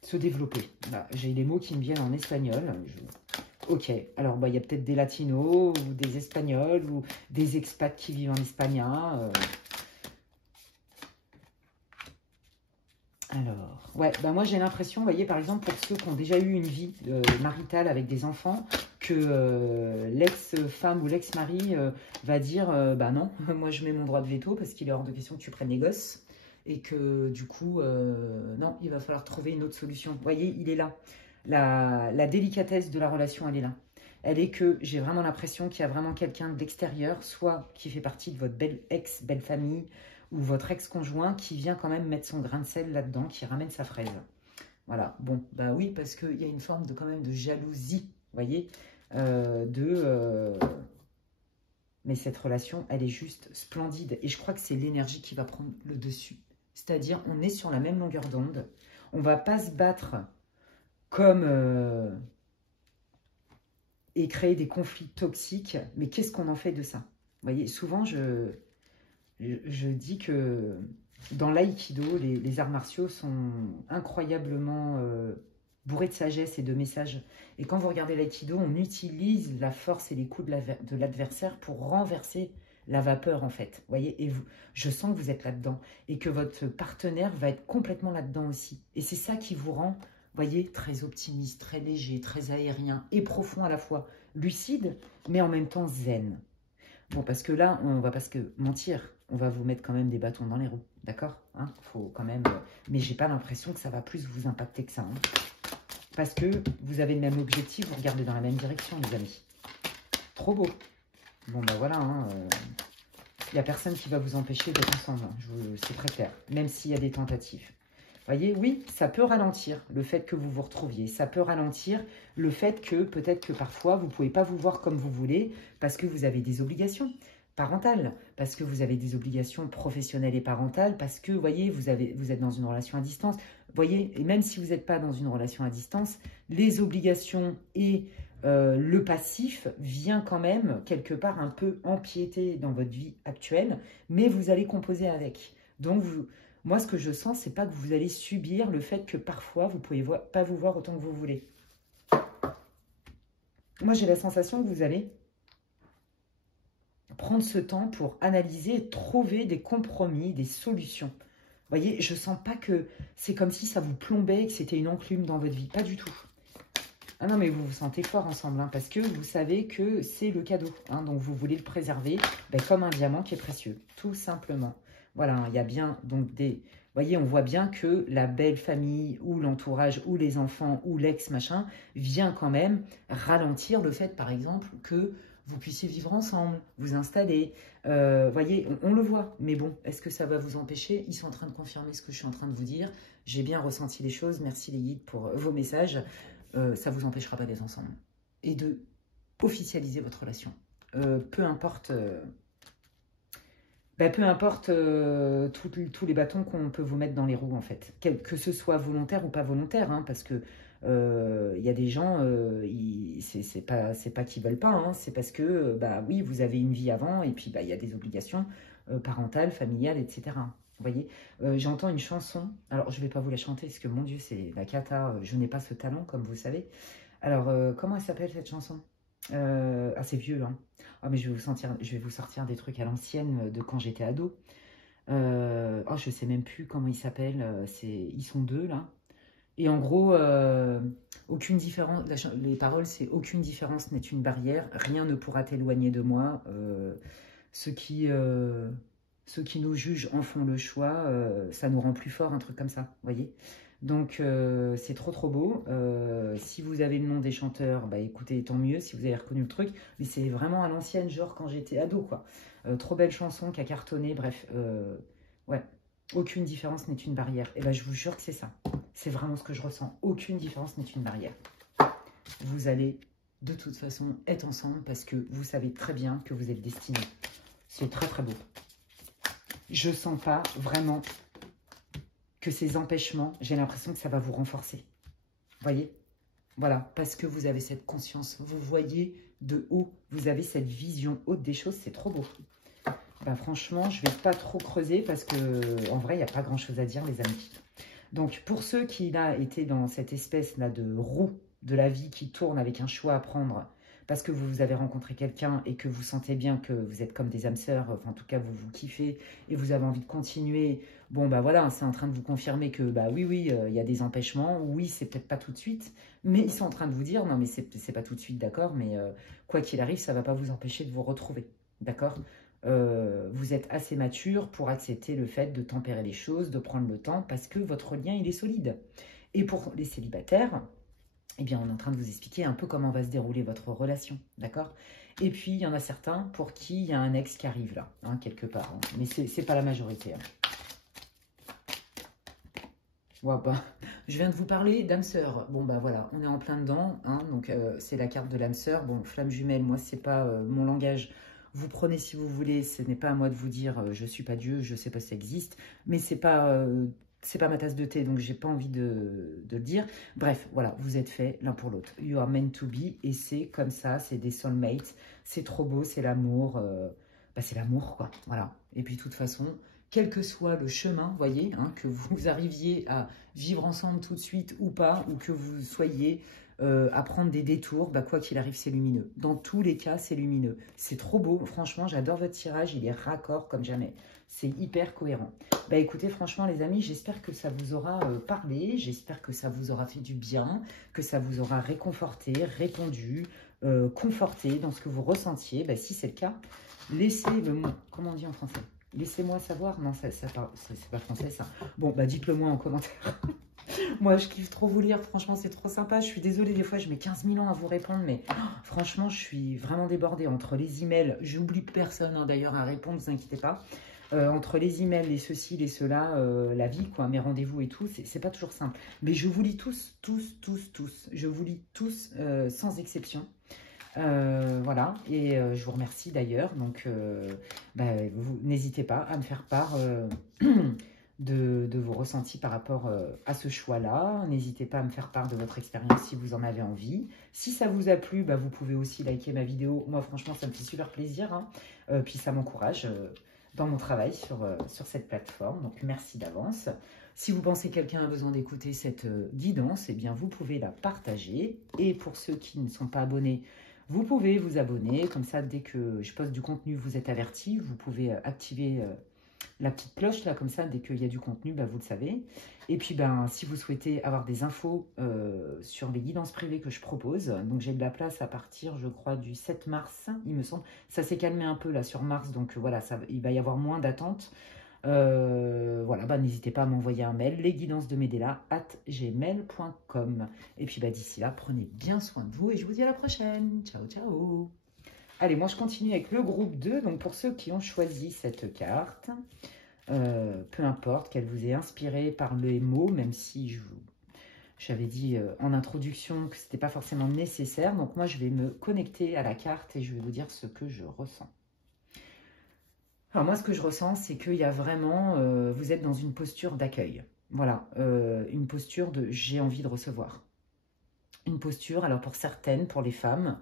Se développer. J'ai les mots qui me viennent en espagnol. Ok. Alors, bah, il y a peut-être des latinos ou des espagnols ou des expats qui vivent en Espagne. Alors, ouais, bah moi j'ai l'impression, vous voyez, par exemple, pour ceux qui ont déjà eu une vie maritale avec des enfants, que l'ex-femme ou l'ex-mari va dire, bah non, moi je mets mon droit de veto parce qu'il est hors de question que tu prennes les gosses et que du coup, non, il va falloir trouver une autre solution. Vous voyez, il est là. La délicatesse de la relation, elle est là. Elle est que j'ai vraiment l'impression qu'il y a vraiment quelqu'un d'extérieur, soit qui fait partie de votre belle ex, belle famille, ou votre ex-conjoint qui vient quand même mettre son grain de sel là-dedans, qui ramène sa fraise. Voilà, bon, bah oui, parce qu'il y a une forme de quand même de jalousie, vous voyez, mais cette relation, elle est juste splendide. Et je crois que c'est l'énergie qui va prendre le dessus. C'est-à-dire, on est sur la même longueur d'onde. On ne va pas se battre comme... et créer des conflits toxiques. Mais qu'est-ce qu'on en fait de ça? Vous voyez, souvent, je dis que dans l'aïkido, les arts martiaux sont incroyablement bourrés de sagesse et de messages. Et quand vous regardez l'aïkido, on utilise la force et les coups de l'adversaire pour renverser la vapeur, en fait. Vous voyez, et vous, je sens que vous êtes là-dedans et que votre partenaire va être complètement là-dedans aussi. Et c'est ça qui vous rend, voyez, très optimiste, très léger, très aérien et profond à la fois, lucide, mais en même temps zen. Bon, parce que là, on va pas se mentir, on va vous mettre quand même des bâtons dans les roues, d'accord, hein, faut quand même... mais j'ai pas l'impression que ça va plus vous impacter que ça, hein, parce que vous avez le même objectif, vous regardez dans la même direction, les amis. Trop beau. Bon, ben voilà, il n'y a personne qui va vous empêcher d'être ensemble, hein, c'est très clair, même s'il y a des tentatives. Voyez, oui, ça peut ralentir le fait que vous vous retrouviez. Ça peut ralentir le fait que peut-être que parfois, vous ne pouvez pas vous voir comme vous voulez parce que vous avez des obligations parentales, parce que vous avez des obligations professionnelles et parentales, parce que, vous voyez, vous êtes dans une relation à distance. Vous voyez, et même si vous n'êtes pas dans une relation à distance, les obligations et le passif vient quand même quelque part un peu empiéter dans votre vie actuelle, mais vous allez composer avec. Donc, moi, ce que je sens, c'est pas que vous allez subir le fait que parfois, vous ne pouvez pas vous voir autant que vous voulez. Moi, j'ai la sensation que vous allez prendre ce temps pour analyser et trouver des compromis, des solutions. Vous voyez, je sens pas que c'est comme si ça vous plombait et que c'était une enclume dans votre vie. Pas du tout. Ah non, mais vous vous sentez fort ensemble, hein, parce que vous savez que c'est le cadeau. Hein, donc, vous voulez le préserver comme un diamant qui est précieux, tout simplement. Voilà, il y a bien donc des... Vous voyez, on voit bien que la belle famille ou l'entourage ou les enfants ou l'ex-machin vient quand même ralentir le fait, par exemple, que vous puissiez vivre ensemble, vous installer. Vous voyez, on le voit. Mais bon, est-ce que ça va vous empêcher? Ils sont en train de confirmer ce que je suis en train de vous dire. J'ai bien ressenti les choses. Merci les guides pour vos messages. Ça ne vous empêchera pas d'être ensemble. Et de officialiser votre relation. Peu importe... peu importe tous les bâtons qu'on peut vous mettre dans les roues, en fait. Que ce soit volontaire ou pas volontaire, hein, parce que y a des gens, c'est pas qu'ils veulent pas, hein, c'est parce que, oui, vous avez une vie avant, et puis, il y a des obligations parentales, familiales, etc. Vous voyez, j'entends une chanson, alors je ne vais pas vous la chanter, parce que, mon Dieu, c'est la cata, je n'ai pas ce talent, comme vous savez. Alors, comment elle s'appelle, cette chanson? C'est vieux, hein. Oh, mais je vais vous sortir des trucs à l'ancienne de quand j'étais ado. Je sais même plus comment ils s'appellent. Ils sont deux, là. Et en gros, aucune différence, les paroles, c'est aucune différence n'est une barrière, rien ne pourra t'éloigner de moi. Ceux qui, euh, ceux qui nous jugent en font le choix, ça nous rend plus forts, un truc comme ça, vous voyez. Donc, c'est trop trop beau. Si vous avez le nom des chanteurs, bah écoutez, tant mieux, si vous avez reconnu le truc. Mais c'est vraiment à l'ancienne, genre quand j'étais ado, quoi. Trop belle chanson qui a cartonné, bref. Ouais, aucune différence n'est une barrière. Et ben, je vous jure que c'est ça. C'est vraiment ce que je ressens. Aucune différence n'est une barrière. Vous allez de toute façon être ensemble parce que vous savez très bien que vous êtes destinés. C'est très très beau. Je sens pas vraiment que ces empêchements, j'ai l'impression que ça va vous renforcer. Vous voyez? Voilà, parce que vous avez cette conscience, vous voyez de haut, vous avez cette vision haute des choses, c'est trop beau. Ben, franchement, je ne vais pas trop creuser parce que en vrai, il n'y a pas grand-chose à dire, les amis. Donc, pour ceux qui là étaient dans cette espèce-là de roue de la vie qui tourne avec un choix à prendre, parce que vous avez rencontré quelqu'un et que vous sentez bien que vous êtes comme des âmes sœurs, enfin, en tout cas, vous vous kiffez et vous avez envie de continuer, bon, bah voilà, c'est en train de vous confirmer que, bah oui, oui, il y a des empêchements, oui, c'est peut-être pas tout de suite, mais ils sont en train de vous dire, non, mais c'est pas tout de suite, d'accord, mais quoi qu'il arrive, ça va pas vous empêcher de vous retrouver, d'accord. Vous êtes assez mature pour accepter le fait de tempérer les choses, de prendre le temps, parce que votre lien, il est solide. Et pour les célibataires, eh bien, on est en train de vous expliquer un peu comment va se dérouler votre relation, d'accord? Et puis, il y en a certains pour qui il y a un ex qui arrive là, hein, quelque part. Hein. Mais c'est pas la majorité. Hein. Ouais, bah, je viens de vous parler d'âme sœur. Bon, bah voilà, on est en plein dedans. Hein, donc, c'est la carte de l'âme sœur. Bon, flamme jumelle, moi, c'est pas mon langage. Vous prenez si vous voulez. Ce n'est pas à moi de vous dire je suis pas Dieu, je sais pas si ça existe. Mais c'est pas ma tasse de thé, donc j'ai pas envie de le dire. Bref, voilà, vous êtes faits l'un pour l'autre. You are meant to be. Et c'est comme ça, c'est des soulmates. C'est trop beau, c'est l'amour. Bah, c'est l'amour, quoi. Voilà. Et puis, de toute façon, quel que soit le chemin, vous voyez, hein, que vous arriviez à vivre ensemble tout de suite ou pas, ou que vous soyez à prendre des détours, bah, quoi qu'il arrive, c'est lumineux. Dans tous les cas, c'est lumineux. C'est trop beau, franchement, j'adore votre tirage, il est raccord comme jamais. C'est hyper cohérent. Bah écoutez, franchement, les amis, j'espère que ça vous aura parlé, j'espère que ça vous aura fait du bien, que ça vous aura réconforté, répondu, conforté dans ce que vous ressentiez. Bah, si c'est le cas, laissez le mot, comment on dit en français? Laissez-moi savoir. Non, c'est pas français, ça. Bon, bah dites-le moi en commentaire. Moi, je kiffe trop vous lire. Franchement, c'est trop sympa. Je suis désolée, des fois, je mets 15 000 ans à vous répondre. Mais franchement, je suis vraiment débordée. Entre les emails, j'oublie personne, hein, d'ailleurs, à répondre, ne vous inquiétez pas. Entre les emails, les ceci, les cela, la vie, quoi, mes rendez-vous et tout, c'est pas toujours simple. Mais je vous lis tous, tous, tous, tous. Je vous lis tous, sans exception. Voilà, et je vous remercie d'ailleurs. Donc, bah, vous n'hésitez pas à me faire part de vos ressentis par rapport à ce choix-là. N'hésitez pas à me faire part de votre expérience si vous en avez envie. Si ça vous a plu, bah, vous pouvez aussi liker ma vidéo. Moi, franchement, ça me fait super plaisir. Hein. Puis ça m'encourage dans mon travail sur cette plateforme. Donc, merci d'avance. Si vous pensez que quelqu'un a besoin d'écouter cette guidance, eh bien, vous pouvez la partager. Et pour ceux qui ne sont pas abonnés, vous pouvez vous abonner, comme ça, dès que je poste du contenu, vous êtes averti. Vous pouvez activer la petite cloche, là, comme ça, dès qu'il y a du contenu, bah, vous le savez. Et puis, ben, si vous souhaitez avoir des infos sur les guidances privées que je propose, donc j'ai de la place à partir, je crois, du 7 mars, il me semble. Ça s'est calmé un peu, là, sur mars, donc voilà, il va y avoir moins d'attentes. Voilà, bah, n'hésitez pas à m'envoyer un mail, lesguidancesdemedela@gmail.com. Et puis bah, d'ici là, prenez bien soin de vous et je vous dis à la prochaine. Ciao, ciao. Allez, moi je continue avec le groupe 2. Donc pour ceux qui ont choisi cette carte, peu importe qu'elle vous ait inspiré par les mots, même si j'avais dit en introduction que ce n'était pas forcément nécessaire. Donc moi je vais me connecter à la carte et je vais vous dire ce que je ressens. Alors moi, ce que je ressens, c'est qu'il y a vraiment, vous êtes dans une posture d'accueil. Voilà, une posture de j'ai envie de recevoir. Une posture, alors pour certaines, pour les femmes,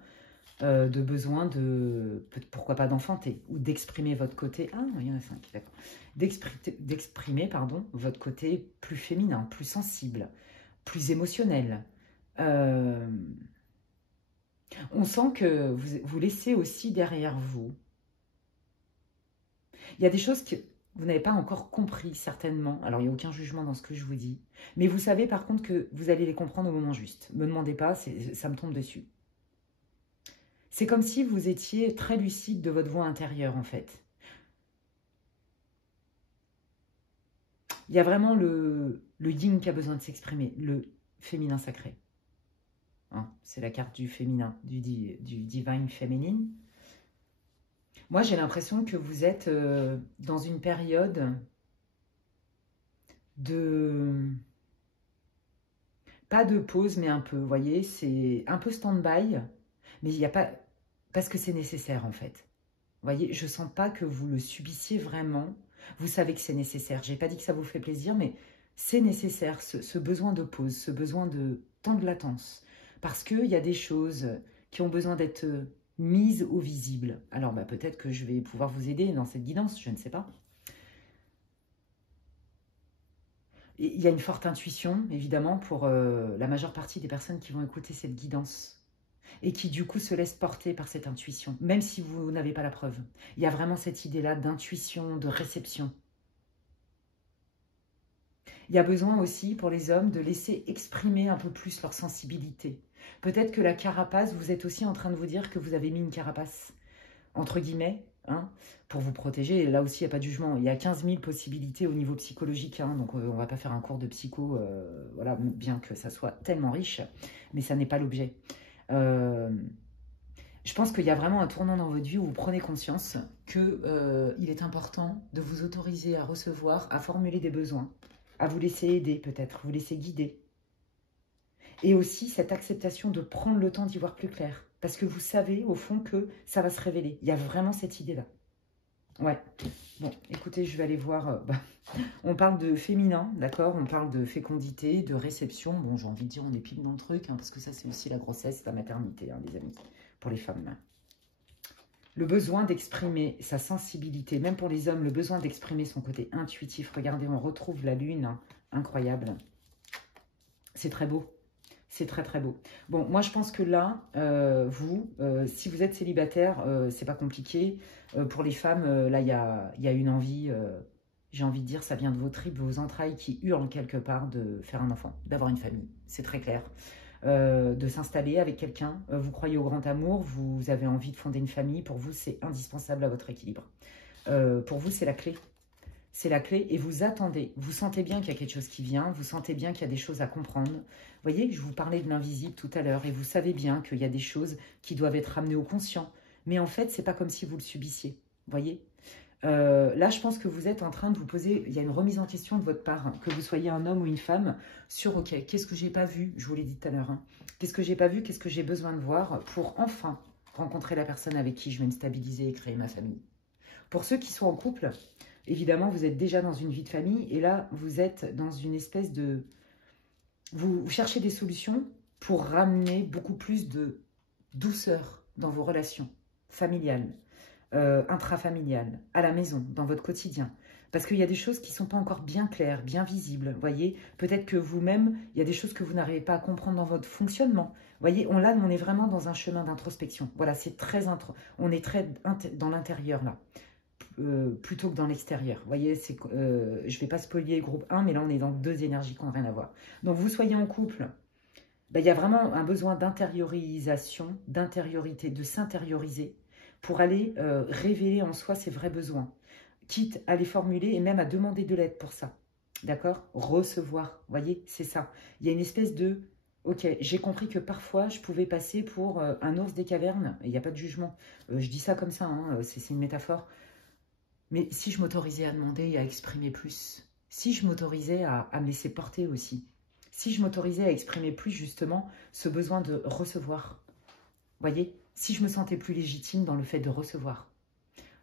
de besoin de, pourquoi pas d'enfanter, ou d'exprimer votre côté, ah, il y en a 5, d'accord, d'exprimer, pardon, votre côté plus féminin, plus sensible, plus émotionnel. On sent que vous laissez aussi derrière vous. Il y a des choses Vous n'avez pas encore compris, certainement. Alors, il n'y a aucun jugement dans ce que je vous dis. Mais vous savez, par contre, que vous allez les comprendre au moment juste. Ne me demandez pas, ça me tombe dessus. C'est comme si vous étiez très lucide de votre voix intérieure, en fait. Il y a vraiment le yin qui a besoin de s'exprimer, le féminin sacré. Hein, c'est la carte du féminin, du divine féminine. Moi, j'ai l'impression que vous êtes dans une période de... Pas de pause, mais un peu, vous voyez, c'est un peu stand-by, mais il n'y a pas... Parce que c'est nécessaire, en fait. Vous voyez, je ne sens pas que vous le subissiez vraiment. Vous savez que c'est nécessaire. Je n'ai pas dit que ça vous fait plaisir, mais c'est nécessaire, ce besoin de pause, ce besoin de temps de latence. Parce qu'il y a des choses qui ont besoin d'être mises au visible. Alors, bah, peut-être que je vais pouvoir vous aider dans cette guidance, je ne sais pas. Et il y a une forte intuition, évidemment, pour la majeure partie des personnes qui vont écouter cette guidance et qui, du coup, se laissent porter par cette intuition, même si vous n'avez pas la preuve. Il y a vraiment cette idée-là d'intuition, de réception. Il y a besoin aussi, pour les hommes, de laisser exprimer un peu plus leur sensibilité. Peut-être que la carapace, vous êtes aussi en train de vous dire que vous avez mis une carapace, entre guillemets, hein, pour vous protéger. Et là aussi, il n'y a pas de jugement. Il y a 15 000 possibilités au niveau psychologique, hein, donc on ne va pas faire un cours de psycho, voilà, bien que ça soit tellement riche, mais ça n'est pas l'objet. Je pense qu'il y a vraiment un tournant dans votre vie où vous prenez conscience qu'il est important de vous autoriser à recevoir, à formuler des besoins, à vous laisser aider peut-être, vous laisser guider. Et aussi cette acceptation de prendre le temps d'y voir plus clair. Parce que vous savez au fond que ça va se révéler. Il y a vraiment cette idée-là. Ouais. Bon, écoutez, je vais aller voir... on parle de féminin, d'accord? On parle de fécondité, de réception. Bon, j'ai envie de dire, on est pile dans le truc, hein, parce que ça, c'est aussi la grossesse, la maternité, hein, les amis, pour les femmes. Le besoin d'exprimer sa sensibilité, même pour les hommes, le besoin d'exprimer son côté intuitif. Regardez, on retrouve la lune, hein, incroyable. C'est très beau. C'est très très beau. Bon, moi je pense que là, si vous êtes célibataire, c'est pas compliqué. Pour les femmes, là il y a une envie, j'ai envie de dire, ça vient de vos tripes, vos entrailles qui hurlent quelque part de faire un enfant, d'avoir une famille. C'est très clair. De s'installer avec quelqu'un. Vous croyez au grand amour, vous avez envie de fonder une famille. Pour vous, c'est indispensable à votre équilibre. Pour vous, c'est la clé. C'est la clé et vous attendez. Vous sentez bien qu'il y a quelque chose qui vient. Vous sentez bien qu'il y a des choses à comprendre. Vous voyez que je vous parlais de l'invisible tout à l'heure et vous savez bien qu'il y a des choses qui doivent être ramenées au conscient. Mais en fait, c'est pas comme si vous le subissiez. Vous voyez là, je pense que vous êtes en train de vous poser... Il y a une remise en question de votre part, hein, que vous soyez un homme ou une femme, sur, ok, qu'est-ce que j'ai pas vu? Je vous l'ai dit tout à l'heure. Hein, qu'est-ce que j'ai pas vu? Qu'est-ce que j'ai besoin de voir pour enfin rencontrer la personne avec qui je vais me stabiliser et créer ma famille? Pour ceux qui sont en couple... Évidemment, vous êtes déjà dans une vie de famille et là, vous êtes dans une espèce de... Vous cherchez des solutions pour ramener beaucoup plus de douceur dans vos relations familiales, intrafamiliales, à la maison, dans votre quotidien. Parce qu'il y a des choses qui ne sont pas encore bien claires, bien visibles. Vous voyez, peut-être que vous-même, il y a des choses que vous n'arrivez pas à comprendre dans votre fonctionnement. Vous voyez, on est vraiment dans un chemin d'introspection. Voilà, c'est très... On est très dans l'intérieur, là. Plutôt que dans l'extérieur. Vous voyez, je ne vais pas spoiler groupe 1, mais là, on est dans deux énergies qui n'ont rien à voir. Donc, vous soyez en couple, il y a vraiment un besoin d'intériorisation, d'intériorité, de s'intérioriser pour aller révéler en soi ses vrais besoins, quitte à les formuler et même à demander de l'aide pour ça. D'accord? Recevoir, vous voyez, c'est ça. Il y a une espèce de... Ok, j'ai compris que parfois, je pouvais passer pour un ours des cavernes. Il n'y a pas de jugement. Je dis ça comme ça, hein, c'est une métaphore. Mais si je m'autorisais à demander et à exprimer plus, si je m'autorisais à me laisser porter aussi, si je m'autorisais à exprimer plus justement ce besoin de recevoir, voyez, si je me sentais plus légitime dans le fait de recevoir.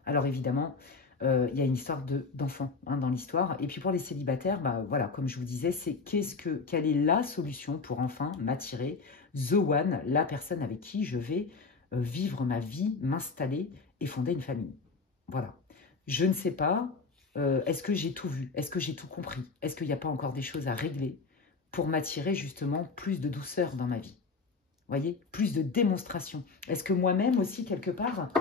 Alors évidemment, il y a une histoire d'enfant hein, dans l'histoire. Et puis pour les célibataires, bah, voilà, comme je vous disais, c'est quelle est la solution pour enfin m'attirer the one, la personne avec qui je vais vivre ma vie, m'installer et fonder une famille. Voilà. Je ne sais pas, est-ce que j'ai tout vu? Est-ce que j'ai tout compris? Est-ce qu'il n'y a pas encore des choses à régler pour m'attirer justement plus de douceur dans ma vie? Vous voyez? Plus de démonstration. Est-ce que moi-même aussi, quelque part,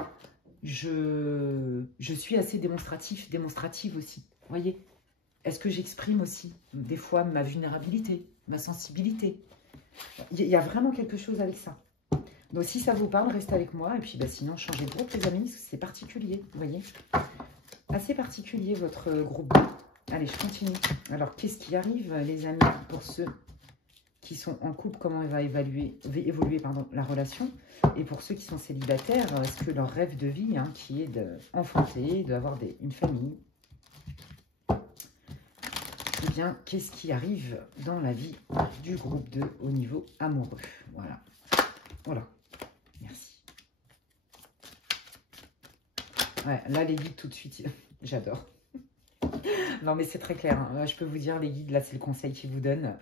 je suis assez démonstrative aussi. Vous voyez? Est-ce que j'exprime aussi des fois ma vulnérabilité, ma sensibilité? Il y a vraiment quelque chose avec ça. Donc si ça vous parle, restez avec moi. Et puis bah, sinon, changez de groupe les amis, parce que c'est particulier. Vous voyez? Assez particulier votre groupe. Allez, je continue. Alors, qu'est-ce qui arrive les amis pour ceux qui sont en couple, comment elle va évoluer la relation. Et pour ceux qui sont célibataires, est-ce que leur rêve de vie, hein, qui est d'enfanter, d'avoir une famille, eh bien, qu'est-ce qui arrive dans la vie du groupe 2 au niveau amoureux? Voilà. Voilà. Merci. Ouais, là, les guides, tout de suite, j'adore. Non, mais c'est très clair. Hein. Je peux vous dire, les guides, là, c'est le conseil qu'ils vous donnent.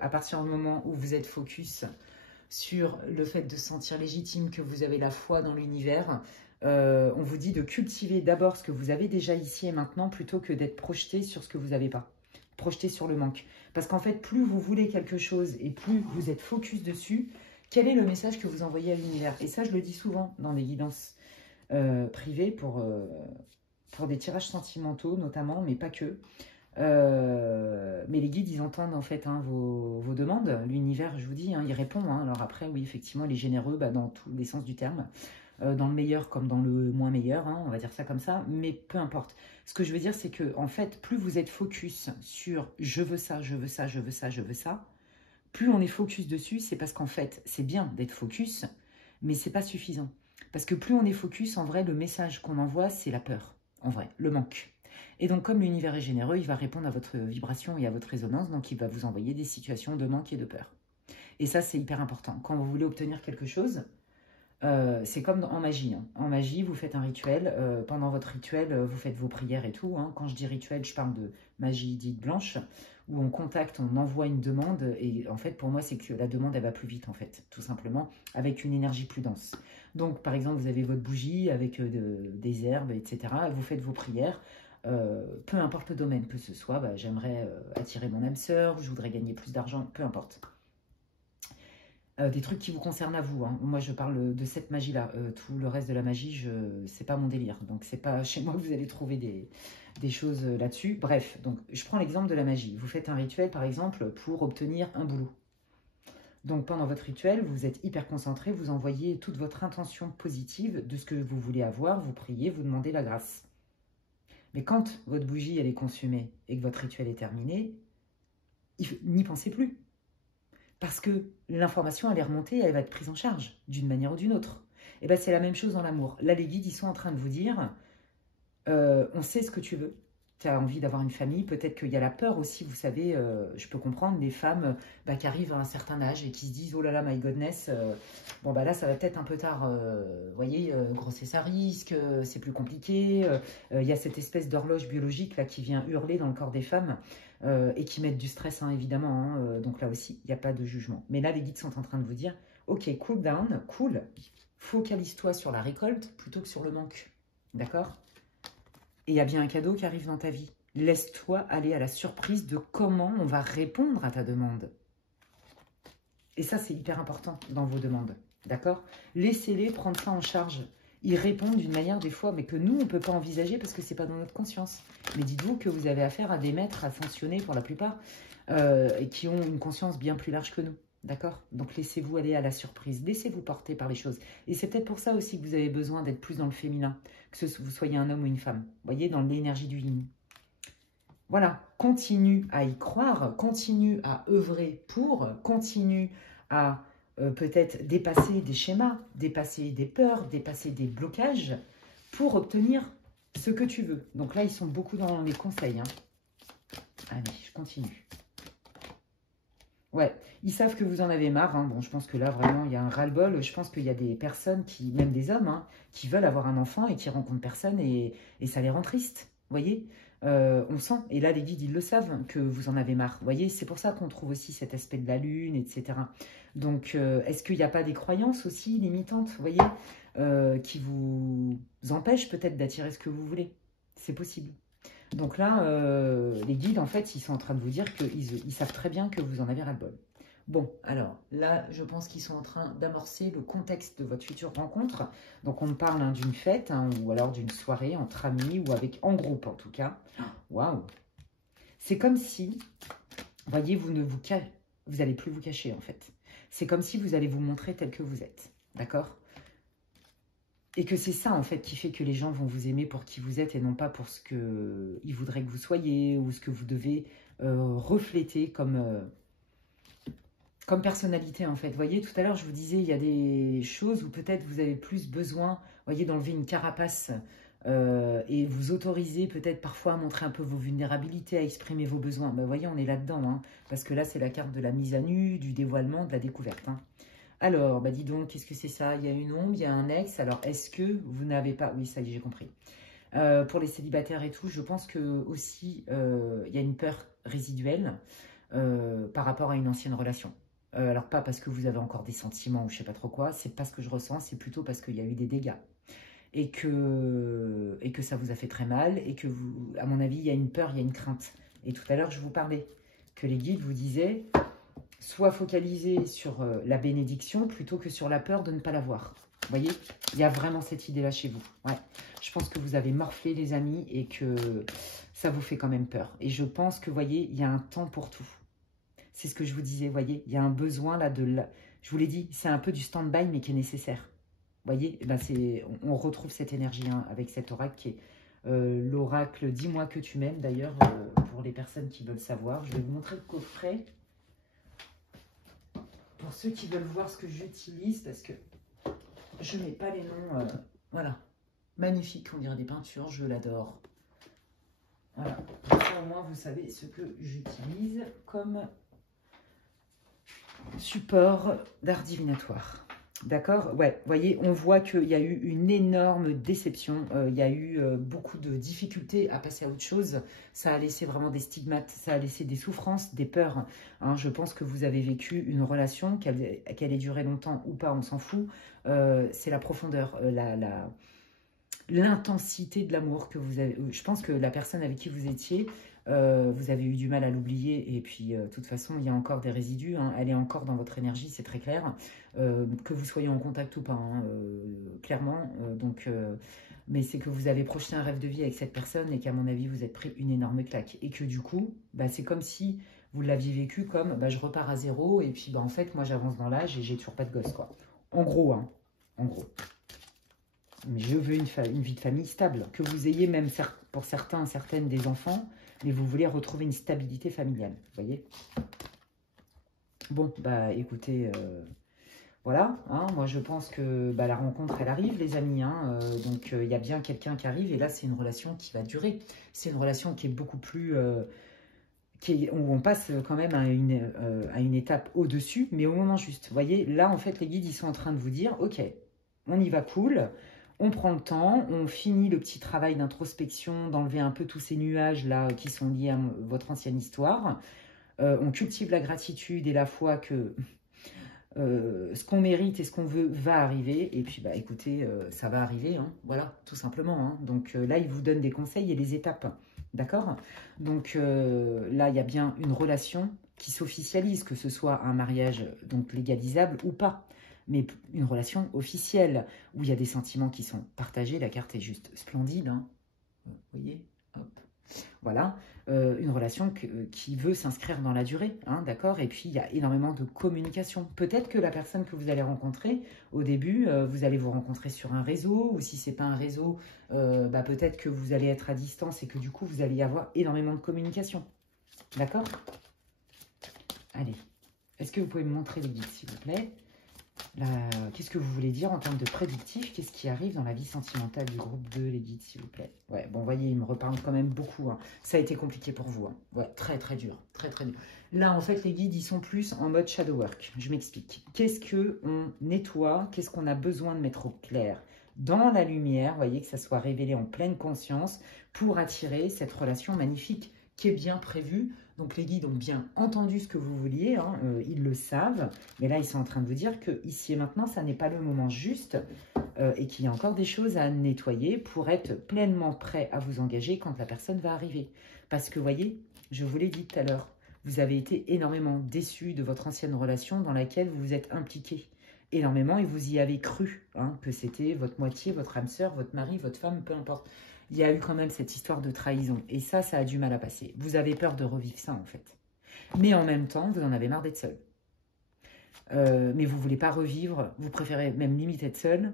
À partir du moment où vous êtes focus sur le fait de se sentir légitime, que vous avez la foi dans l'univers, on vous dit de cultiver d'abord ce que vous avez déjà ici et maintenant, plutôt que d'être projeté sur ce que vous n'avez pas. Projeté sur le manque. Parce qu'en fait, plus vous voulez quelque chose et plus vous êtes focus dessus, quel est le message que vous envoyez à l'univers? Et ça, je le dis souvent dans des guidances privées pour des tirages sentimentaux notamment, mais pas que. Mais les guides, ils entendent en fait hein, vos demandes. L'univers, je vous dis, hein, il répond. Hein. Alors après, oui, effectivement, il est généreux dans tous les sens du terme. Dans le meilleur comme dans le moins meilleur, hein, on va dire ça comme ça, mais peu importe. Ce que je veux dire, c'est que en fait, plus vous êtes focus sur « je veux ça, je veux ça, je veux ça, je veux ça », plus on est focus dessus, c'est parce qu'en fait, c'est bien d'être focus, mais c'est pas suffisant. Parce que plus on est focus, en vrai, le message qu'on envoie, c'est la peur, en vrai, le manque. Et donc, comme l'univers est généreux, il va répondre à votre vibration et à votre résonance, donc il va vous envoyer des situations de manque et de peur. Et ça, c'est hyper important. Quand vous voulez obtenir quelque chose, c'est comme en magie. Hein. En magie, vous faites un rituel. Pendant votre rituel, vous faites vos prières et tout. Hein. Quand je dis rituel, je parle de magie dite blanche, où on contacte, on envoie une demande. Et en fait, pour moi, c'est que la demande, elle va plus vite, en fait, tout simplement, avec une énergie plus dense. Donc, par exemple, vous avez votre bougie avec des herbes, etc. Et vous faites vos prières. Peu importe le domaine que ce soit, bah, j'aimerais attirer mon âme sœur, je voudrais gagner plus d'argent, peu importe. Des trucs qui vous concernent à vous. Hein. Moi, je parle de cette magie-là. Tout le reste de la magie, c'est pas mon délire. Donc, c'est pas chez moi que vous allez trouver des choses là-dessus. Bref, donc je prends l'exemple de la magie. Vous faites un rituel, par exemple, pour obtenir un boulot. Donc, pendant votre rituel, vous êtes hyper concentré, vous envoyez toute votre intention positive de ce que vous voulez avoir, vous priez, vous demandez la grâce. Mais quand votre bougie, elle est consumée et que votre rituel est terminé, n'y pensez plus. Parce que l'information, elle est remontée, elle va être prise en charge d'une manière ou d'une autre. Et bien, c'est la même chose dans l'amour. Là, les guides, ils sont en train de vous dire, on sait ce que tu veux. Tu as envie d'avoir une famille, peut-être qu'il y a la peur aussi, vous savez, je peux comprendre, les femmes qui arrivent à un certain âge et qui se disent, oh là là, my goodness, bon bah là, ça va peut-être un peu tard, vous voyez, grossesse à risque, c'est plus compliqué, il y a cette espèce d'horloge biologique là qui vient hurler dans le corps des femmes, et qui mettent du stress, hein, évidemment, hein, donc là aussi, il n'y a pas de jugement. Mais là, les guides sont en train de vous dire, ok, cool down, cool, focalise-toi sur la récolte plutôt que sur le manque, d'accord ? Et il y a bien un cadeau qui arrive dans ta vie. Laisse-toi aller à la surprise de comment on va répondre à ta demande. Et ça, c'est hyper important dans vos demandes. D'accord? Laissez-les prendre ça en charge. Ils répondent d'une manière, des fois, mais que nous, on ne peut pas envisager parce que ce n'est pas dans notre conscience. Mais dites-vous que vous avez affaire à des maîtres ascensionnés, pour la plupart, et qui ont une conscience bien plus large que nous. D'accord? Donc, laissez-vous aller à la surprise. Laissez-vous porter par les choses. Et c'est peut-être pour ça aussi que vous avez besoin d'être plus dans le féminin, que vous soyez un homme ou une femme. Vous voyez, dans l'énergie du yin. Voilà. Continue à y croire, continue à œuvrer pour, continue à peut-être dépasser des schémas, dépasser des peurs, dépasser des blocages pour obtenir ce que tu veux. Donc là, ils sont beaucoup dans les conseils. Hein. Allez, je continue. Ouais, ils savent que vous en avez marre. Hein. Bon, je pense que là, vraiment, il y a un ras-le-bol. Je pense qu'il y a des personnes, même des hommes, hein, qui veulent avoir un enfant et qui rencontrent personne et ça les rend tristes. Vous voyez, on sent, et là, les guides, ils le savent, que vous en avez marre. Vous voyez, c'est pour ça qu'on trouve aussi cet aspect de la lune, etc. Donc, est-ce qu'il n'y a pas des croyances aussi limitantes, vous voyez, qui vous empêchent peut-être d'attirer ce que vous voulez? C'est possible. Donc là, les guides, en fait, ils sont en train de vous dire qu'ils savent très bien que vous en avez ras-le-bol. Bon, alors là, je pense qu'ils sont en train d'amorcer le contexte de votre future rencontre. Donc, on me parle hein, d'une fête hein, ou alors d'une soirée entre amis ou avec en groupe en tout cas. Waouh! C'est comme si, vous voyez, vous n'allez plus vous cacher en fait. C'est comme si vous allez vous montrer tel que vous êtes. D'accord? Et que c'est ça, en fait, qui fait que les gens vont vous aimer pour qui vous êtes et non pas pour ce qu'ils voudraient que vous soyez ou ce que vous devez refléter comme personnalité, en fait. Vous voyez, tout à l'heure, je vous disais, il y a des choses où peut-être vous avez plus besoin, vous voyez, d'enlever une carapace et vous autoriser peut-être parfois à montrer un peu vos vulnérabilités, à exprimer vos besoins. Ben, vous voyez, on est là-dedans, hein, parce que là, c'est la carte de la mise à nu, du dévoilement, de la découverte, hein. Alors, bah dis donc, qu'est-ce que c'est ça? Il y a une ombre, il y a un ex. Alors, est-ce que vous n'avez pas... Oui, ça y est, j'ai compris. Pour les célibataires et tout, je pense que aussi, il y a une peur résiduelle par rapport à une ancienne relation. Alors, pas parce que vous avez encore des sentiments ou je sais pas trop quoi, c'est pas ce que je ressens, c'est plutôt parce qu'il y a eu des dégâts. Et que ça vous a fait très mal et que, vous, à mon avis, il y a une peur, il y a une crainte. Et tout à l'heure, je vous parlais que les guides vous disaient... Soit focalisé sur la bénédiction plutôt que sur la peur de ne pas l'avoir. Vous voyez, il y a vraiment cette idée-là chez vous. Ouais. Je pense que vous avez morflé les amis et que ça vous fait quand même peur. Et je pense que, vous voyez, il y a un temps pour tout. C'est ce que je vous disais, vous voyez, il y a un besoin là je vous l'ai dit, c'est un peu du stand-by mais qui est nécessaire. Vous voyez, ben on retrouve cette énergie hein, avec cet oracle qui est l'oracle « Dis-moi que tu m'aimes » d'ailleurs, pour les personnes qui veulent savoir. Je vais vous montrer le coffret. Pour ceux qui veulent voir ce que j'utilise, parce que je ne mets pas les noms. Voilà. Magnifique, on dirait des peintures, je l'adore. Voilà. Comme ça, au moins, vous savez ce que j'utilise comme support d'art divinatoire. D'accord? Ouais, vous voyez, on voit qu'il y a eu une énorme déception. Il y a eu beaucoup de difficultés à passer à autre chose. Ça a laissé vraiment des stigmates, ça a laissé des souffrances, des peurs. Hein, je pense que vous avez vécu une relation, qu'elle ait duré longtemps ou pas, on s'en fout. C'est la profondeur, l'intensité de l'amour que vous avez. Je pense que la personne avec qui vous étiez, vous avez eu du mal à l'oublier et puis de toute façon il y a encore des résidus, hein, elle est encore dans votre énergie, c'est très clair, que vous soyez en contact ou pas, hein, clairement, mais c'est que vous avez projeté un rêve de vie avec cette personne et qu'à mon avis vous êtes pris une énorme claque et que du coup bah, c'est comme si vous l'aviez vécu comme bah, je repars à zéro et puis bah, en fait moi j'avance dans l'âge et j'ai toujours pas de gosse quoi, en gros, hein, en gros. Mais je veux une vie de famille stable, que vous ayez même pour certains, certaines des enfants, mais vous voulez retrouver une stabilité familiale, vous voyez. Bon, bah écoutez, voilà, hein, moi je pense que bah, la rencontre elle arrive les amis, hein, donc il y a bien quelqu'un qui arrive et là c'est une relation qui va durer. C'est une relation qui est beaucoup plus, où on passe quand même à une étape au-dessus, mais au moment juste. Vous voyez, là en fait les guides ils sont en train de vous dire, ok, on y va cool. On prend le temps, on finit le petit travail d'introspection, d'enlever un peu tous ces nuages-là qui sont liés à votre ancienne histoire. On cultive la gratitude et la foi que ce qu'on mérite et ce qu'on veut va arriver. Et puis, bah, écoutez, ça va arriver, hein, voilà, tout simplement. Hein. Donc là, il vous donne des conseils et des étapes, d'accord? Donc là, il y a bien une relation qui s'officialise, que ce soit un mariage donc légalisable ou pas. Mais une relation officielle, où il y a des sentiments qui sont partagés. La carte est juste splendide, hein. Vous voyez, hop. Voilà, une relation qui veut s'inscrire dans la durée, hein, d'accord? Et puis, il y a énormément de communication. Peut-être que la personne que vous allez rencontrer, au début, vous allez vous rencontrer sur un réseau, ou si ce n'est pas un réseau, bah, peut-être que vous allez être à distance et que du coup, vous allez y avoir énormément de communication. D'accord? Allez, est-ce que vous pouvez me montrer les guides, s'il vous plaît? Qu'est-ce que vous voulez dire en termes de prédictif? Qu'est-ce qui arrive dans la vie sentimentale du groupe 2, les guides, s'il vous plaît? Ouais, bon, voyez, il me reparle quand même beaucoup. Hein. Ça a été compliqué pour vous. Hein. Ouais, très, très dur. Très, très dur. Là, en fait, les guides, ils sont plus en mode shadow work. Je m'explique. Qu'est-ce qu'on nettoie? Qu'est-ce qu'on a besoin de mettre au clair dans la lumière? Vous voyez, que ça soit révélé en pleine conscience pour attirer cette relation magnifique qui est bien prévue. Donc, les guides ont bien entendu ce que vous vouliez, hein, ils le savent. Mais là, ils sont en train de vous dire que ici et maintenant, ça n'est pas le moment juste et qu'il y a encore des choses à nettoyer pour être pleinement prêt à vous engager quand la personne va arriver. Parce que, vous voyez, je vous l'ai dit tout à l'heure, vous avez été énormément déçu de votre ancienne relation dans laquelle vous vous êtes impliqué énormément et vous y avez cru, hein, que c'était votre moitié, votre âme sœur, votre mari, votre femme, peu importe. Il y a eu quand même cette histoire de trahison. Et ça a du mal à passer. Vous avez peur de revivre ça, en fait. Mais en même temps, vous en avez marre d'être seul. Mais vous ne voulez pas revivre. Vous préférez même limite être seul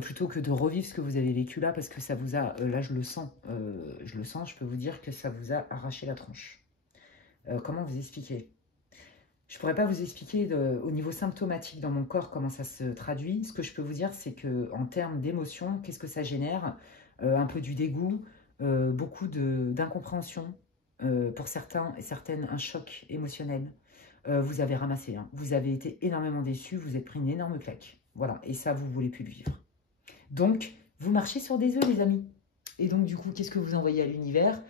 plutôt que de revivre ce que vous avez vécu là, parce que ça vous a... là, je le sens. Je peux vous dire que ça vous a arraché la tronche. Comment vous expliquer? Je ne pourrais pas vous expliquer au niveau symptomatique dans mon corps comment ça se traduit. Ce que je peux vous dire, c'est qu'en termes d'émotion, qu'est-ce que ça génère? Un peu du dégoût, beaucoup d'incompréhension, pour certains et certaines, un choc émotionnel. Vous avez ramassé, hein. Vous avez été énormément déçus, vous êtes pris une énorme claque. Voilà, et ça, vous ne voulez plus le vivre. Donc, vous marchez sur des œufs, les amis. Et donc, du coup, qu'est-ce que vous envoyez à l'univers?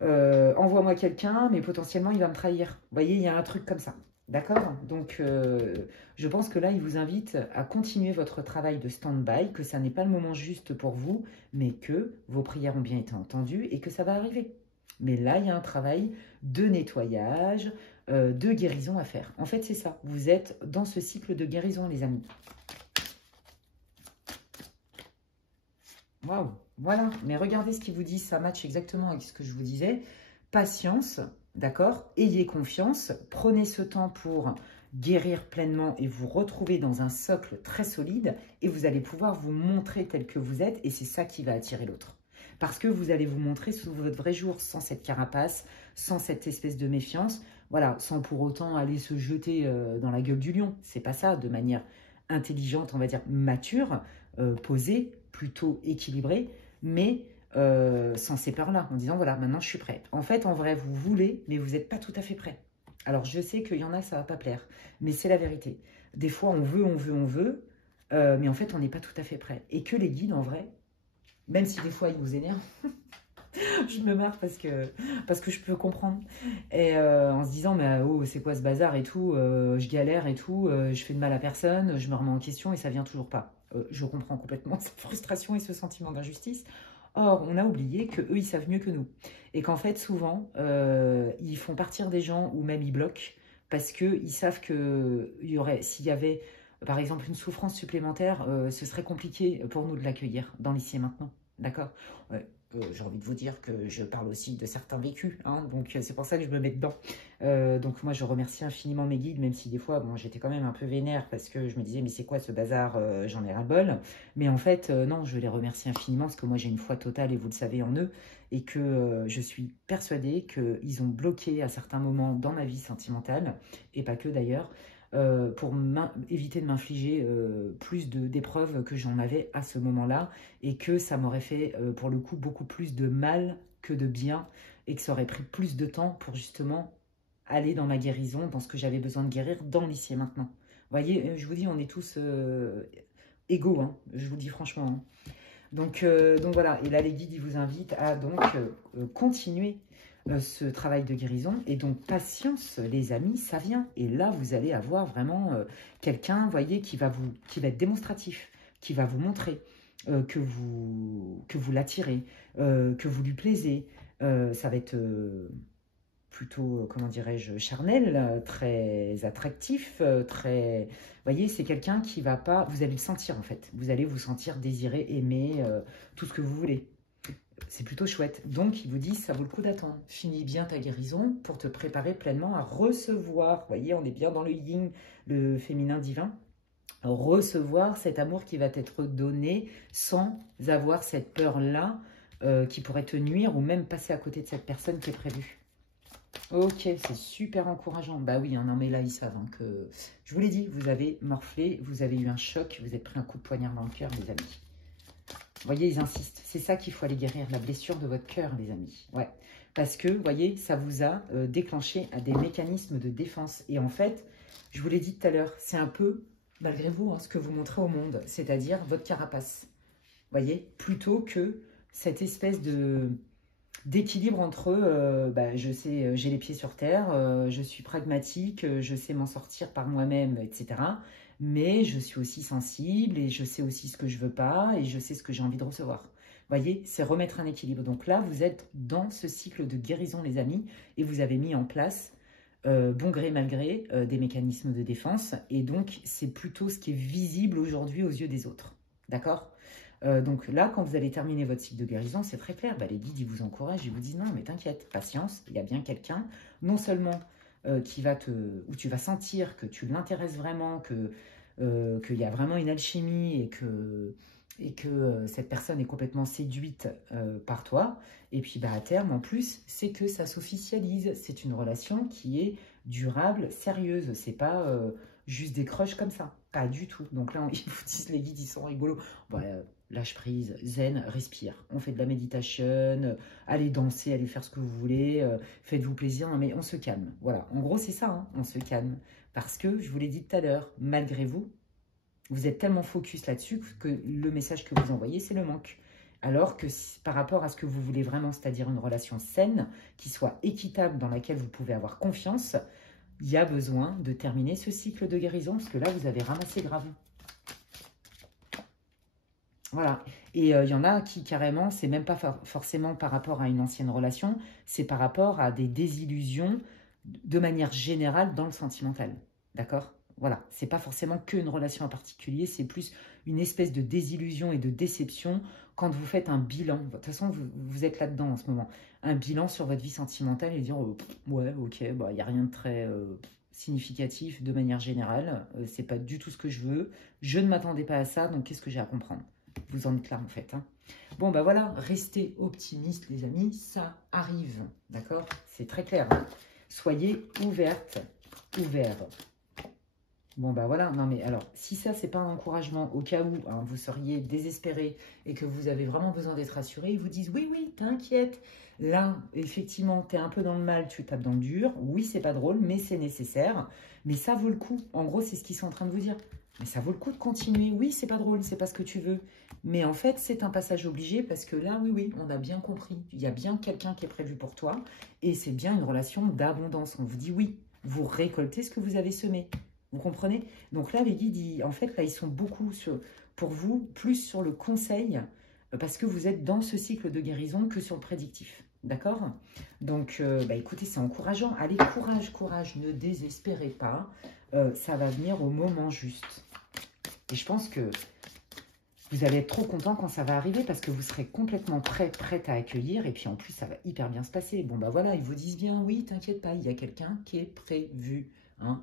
Envoie-moi quelqu'un, mais potentiellement, il va me trahir. Vous voyez, il y a un truc comme ça. D'accord? Donc, je pense que là, il vous invite à continuer votre travail de stand-by, que ça n'est pas le moment juste pour vous, mais que vos prières ont bien été entendues et que ça va arriver. Mais là, il y a un travail de nettoyage, de guérison à faire. En fait, c'est ça. Vous êtes dans ce cycle de guérison, les amis. Waouh! Voilà. Mais regardez ce qu'il vous dit. Ça match exactement avec ce que je vous disais. Patience, d'accord? Ayez confiance. Prenez ce temps pour guérir pleinement et vous retrouver dans un socle très solide. Et vous allez pouvoir vous montrer tel que vous êtes. Et c'est ça qui va attirer l'autre. Parce que vous allez vous montrer sous votre vrai jour, sans cette carapace, sans cette espèce de méfiance, voilà, sans pour autant aller se jeter dans la gueule du lion. C'est pas ça, de manière intelligente, on va dire mature, posée, plutôt équilibrée, mais sans ces peurs-là, en disant, voilà, maintenant je suis prête. En fait, en vrai, vous voulez, mais vous n'êtes pas tout à fait prêt. Alors, je sais qu'il y en a, ça ne va pas plaire, mais c'est la vérité. Des fois, on veut, mais en fait, on n'est pas tout à fait prêt. Et que les guides, en vrai, même si des fois, ils vous énervent, je me marre parce que je peux comprendre. Et en se disant, mais oh, c'est quoi ce bazar et tout, je galère et tout, je fais de mal à personne, je me remets en question et ça vient toujours pas. Je comprends complètement cette frustration et ce sentiment d'injustice. Or, on a oublié qu'eux, ils savent mieux que nous. Et qu'en fait, souvent, ils font partir des gens ou même ils bloquent parce qu'ils savent que s'il y avait, par exemple, une souffrance supplémentaire, ce serait compliqué pour nous de l'accueillir dans l'ici et maintenant. D'accord? J'ai envie de vous dire que je parle aussi de certains vécus, hein, donc c'est pour ça que je me mets dedans. Donc moi, je remercie infiniment mes guides, même si des fois, bon, j'étais quand même un peu vénère parce que je me disais, mais c'est quoi ce bazar, j'en ai ras-le-bol. Mais en fait, non, je les remercie infiniment parce que moi, j'ai une foi totale, et vous le savez, en eux, et que je suis persuadée qu'ils ont bloqué à certains moments dans ma vie sentimentale, et pas que d'ailleurs, pour éviter de m'infliger plus d'épreuves que j'en avais à ce moment-là, et que ça m'aurait fait, pour le coup, beaucoup plus de mal que de bien, et que ça aurait pris plus de temps pour justement aller dans ma guérison, dans ce que j'avais besoin de guérir, dans l'ici et maintenant. Vous voyez, je vous dis, on est tous égaux, hein, je vous le dis franchement. Hein. Donc voilà, et là, les guides, ils vous invitent à donc continuer ce travail de guérison. Et donc, patience, les amis, ça vient. Et là, vous allez avoir vraiment quelqu'un, voyez, qui va être démonstratif, qui va vous montrer que vous l'attirez, que vous lui plaisez. Ça va être plutôt, comment dirais-je, charnel, très attractif, très... Vous voyez, c'est quelqu'un qui va pas... Vous allez le sentir, en fait. Vous allez vous sentir désiré, aimé, tout ce que vous voulez. C'est plutôt chouette. Donc, il vous dit, ça vaut le coup d'attendre. Finis bien ta guérison pour te préparer pleinement à recevoir. Vous voyez, on est bien dans le yin, le féminin divin. Recevoir cet amour qui va être donné sans avoir cette peur-là qui pourrait te nuire ou même passer à côté de cette personne qui est prévue. Ok, c'est super encourageant. Bah oui, hein, non mais là, ils savent hein, que... Je vous l'ai dit, vous avez morflé, vous avez eu un choc, vous êtes pris un coup de poignard dans le cœur, les amis. Vous voyez, ils insistent. C'est ça qu'il faut aller guérir, la blessure de votre cœur, les amis. Ouais, parce que, vous voyez, ça vous a déclenché à des mécanismes de défense. Et en fait, je vous l'ai dit tout à l'heure, c'est un peu, malgré vous, hein, ce que vous montrez au monde, c'est-à-dire votre carapace. Vous voyez, plutôt que cette espèce d'équilibre entre, bah, je sais, j'ai les pieds sur terre, je suis pragmatique, je sais m'en sortir par moi-même, etc., mais je suis aussi sensible et je sais aussi ce que je veux pas et je sais ce que j'ai envie de recevoir. voyez, c'est remettre un équilibre. Donc là, vous êtes dans ce cycle de guérison, les amis, et vous avez mis en place, bon gré, mal gré, des mécanismes de défense. Et donc, c'est plutôt ce qui est visible aujourd'hui aux yeux des autres. D'accord? Donc là, quand vous allez terminer votre cycle de guérison, c'est très clair. Bah, les guides, ils vous encouragent, ils vous disent non, mais t'inquiète, patience, il y a bien quelqu'un, non seulement où tu vas sentir que tu l'intéresses vraiment, qu'il y a vraiment une alchimie et que cette personne est complètement séduite par toi. Et puis bah, à terme, en plus, c'est que ça s'officialise. C'est une relation qui est durable, sérieuse. C'est pas juste des crushs comme ça. Pas du tout. Donc là, ils vous disent, les guides, ils sont rigolos. Bon, lâche prise, zen, respire. On fait de la méditation, allez danser, allez faire ce que vous voulez, faites-vous plaisir, non, mais on se calme. Voilà, en gros, c'est ça, hein, on se calme. Parce que, je vous l'ai dit tout à l'heure, malgré vous, vous êtes tellement focus là-dessus que le message que vous envoyez, c'est le manque. Alors que par rapport à ce que vous voulez vraiment, c'est-à-dire une relation saine, qui soit équitable, dans laquelle vous pouvez avoir confiance, il y a besoin de terminer ce cycle de guérison, parce que là, vous avez ramassé grave. Voilà. Et il y en a qui, carrément, c'est même pas forcément par rapport à une ancienne relation, c'est par rapport à des désillusions de manière générale dans le sentimental. D'accord? Voilà. C'est pas forcément qu'une relation en particulier, c'est plus une espèce de désillusion et de déception quand vous faites un bilan. De toute façon, vous êtes là-dedans en ce moment. Un bilan sur votre vie sentimentale et dire ouais, ok, bah, il n'y a rien de très significatif de manière générale. C'est pas du tout ce que je veux. Je ne m'attendais pas à ça, donc qu'est-ce que j'ai à comprendre? Vous en êtes là en fait. Hein. Bon, bah voilà, restez optimistes les amis, ça arrive, d'accord? C'est très clair. Hein. Soyez ouvertes, ouverts. Bon, bah voilà, non mais alors, si ça, c'est pas un encouragement au cas où hein, vous seriez désespéré et que vous avez vraiment besoin d'être rassuré, ils vous disent oui, oui, t'inquiète. Là, effectivement, t'es un peu dans le mal, tu tapes dans le dur. Oui, c'est pas drôle, mais c'est nécessaire. Mais ça vaut le coup. En gros, c'est ce qu'ils sont en train de vous dire. Mais ça vaut le coup de continuer. Oui, c'est pas drôle, c'est pas ce que tu veux. Mais en fait, c'est un passage obligé parce que là, oui, oui, on a bien compris. Il y a bien quelqu'un qui est prévu pour toi et c'est bien une relation d'abondance. On vous dit oui, vous récoltez ce que vous avez semé. Vous comprenez? Donc là, les guides, en fait, là, ils sont beaucoup pour vous, plus sur le conseil parce que vous êtes dans ce cycle de guérison que sur le prédictif. D'accord? Donc, bah, écoutez, c'est encourageant. Allez, courage, courage, ne désespérez pas. Ça va venir au moment juste. Et je pense que vous allez être trop content quand ça va arriver parce que vous serez complètement prête à accueillir. Et puis en plus, ça va hyper bien se passer. Bon, bah voilà, ils vous disent bien, oui, t'inquiète pas, il y a quelqu'un qui est prévu. Hein.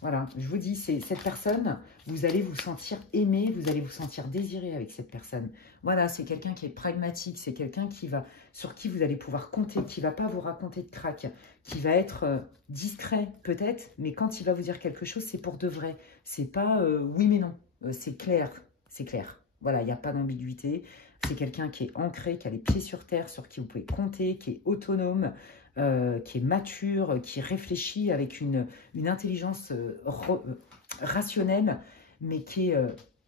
Voilà, je vous dis, c'est cette personne, vous allez vous sentir aimé, vous allez vous sentir désiré avec cette personne. Voilà, c'est quelqu'un qui est pragmatique, c'est quelqu'un sur qui vous allez pouvoir compter, qui ne va pas vous raconter de crack, qui va être discret peut-être, mais quand il va vous dire quelque chose, c'est pour de vrai. C'est pas oui mais non, c'est clair, c'est clair. Voilà, il n'y a pas d'ambiguïté. C'est quelqu'un qui est ancré, qui a les pieds sur terre, sur qui vous pouvez compter, qui est autonome, qui est mature, qui réfléchit avec une intelligence rationnelle, mais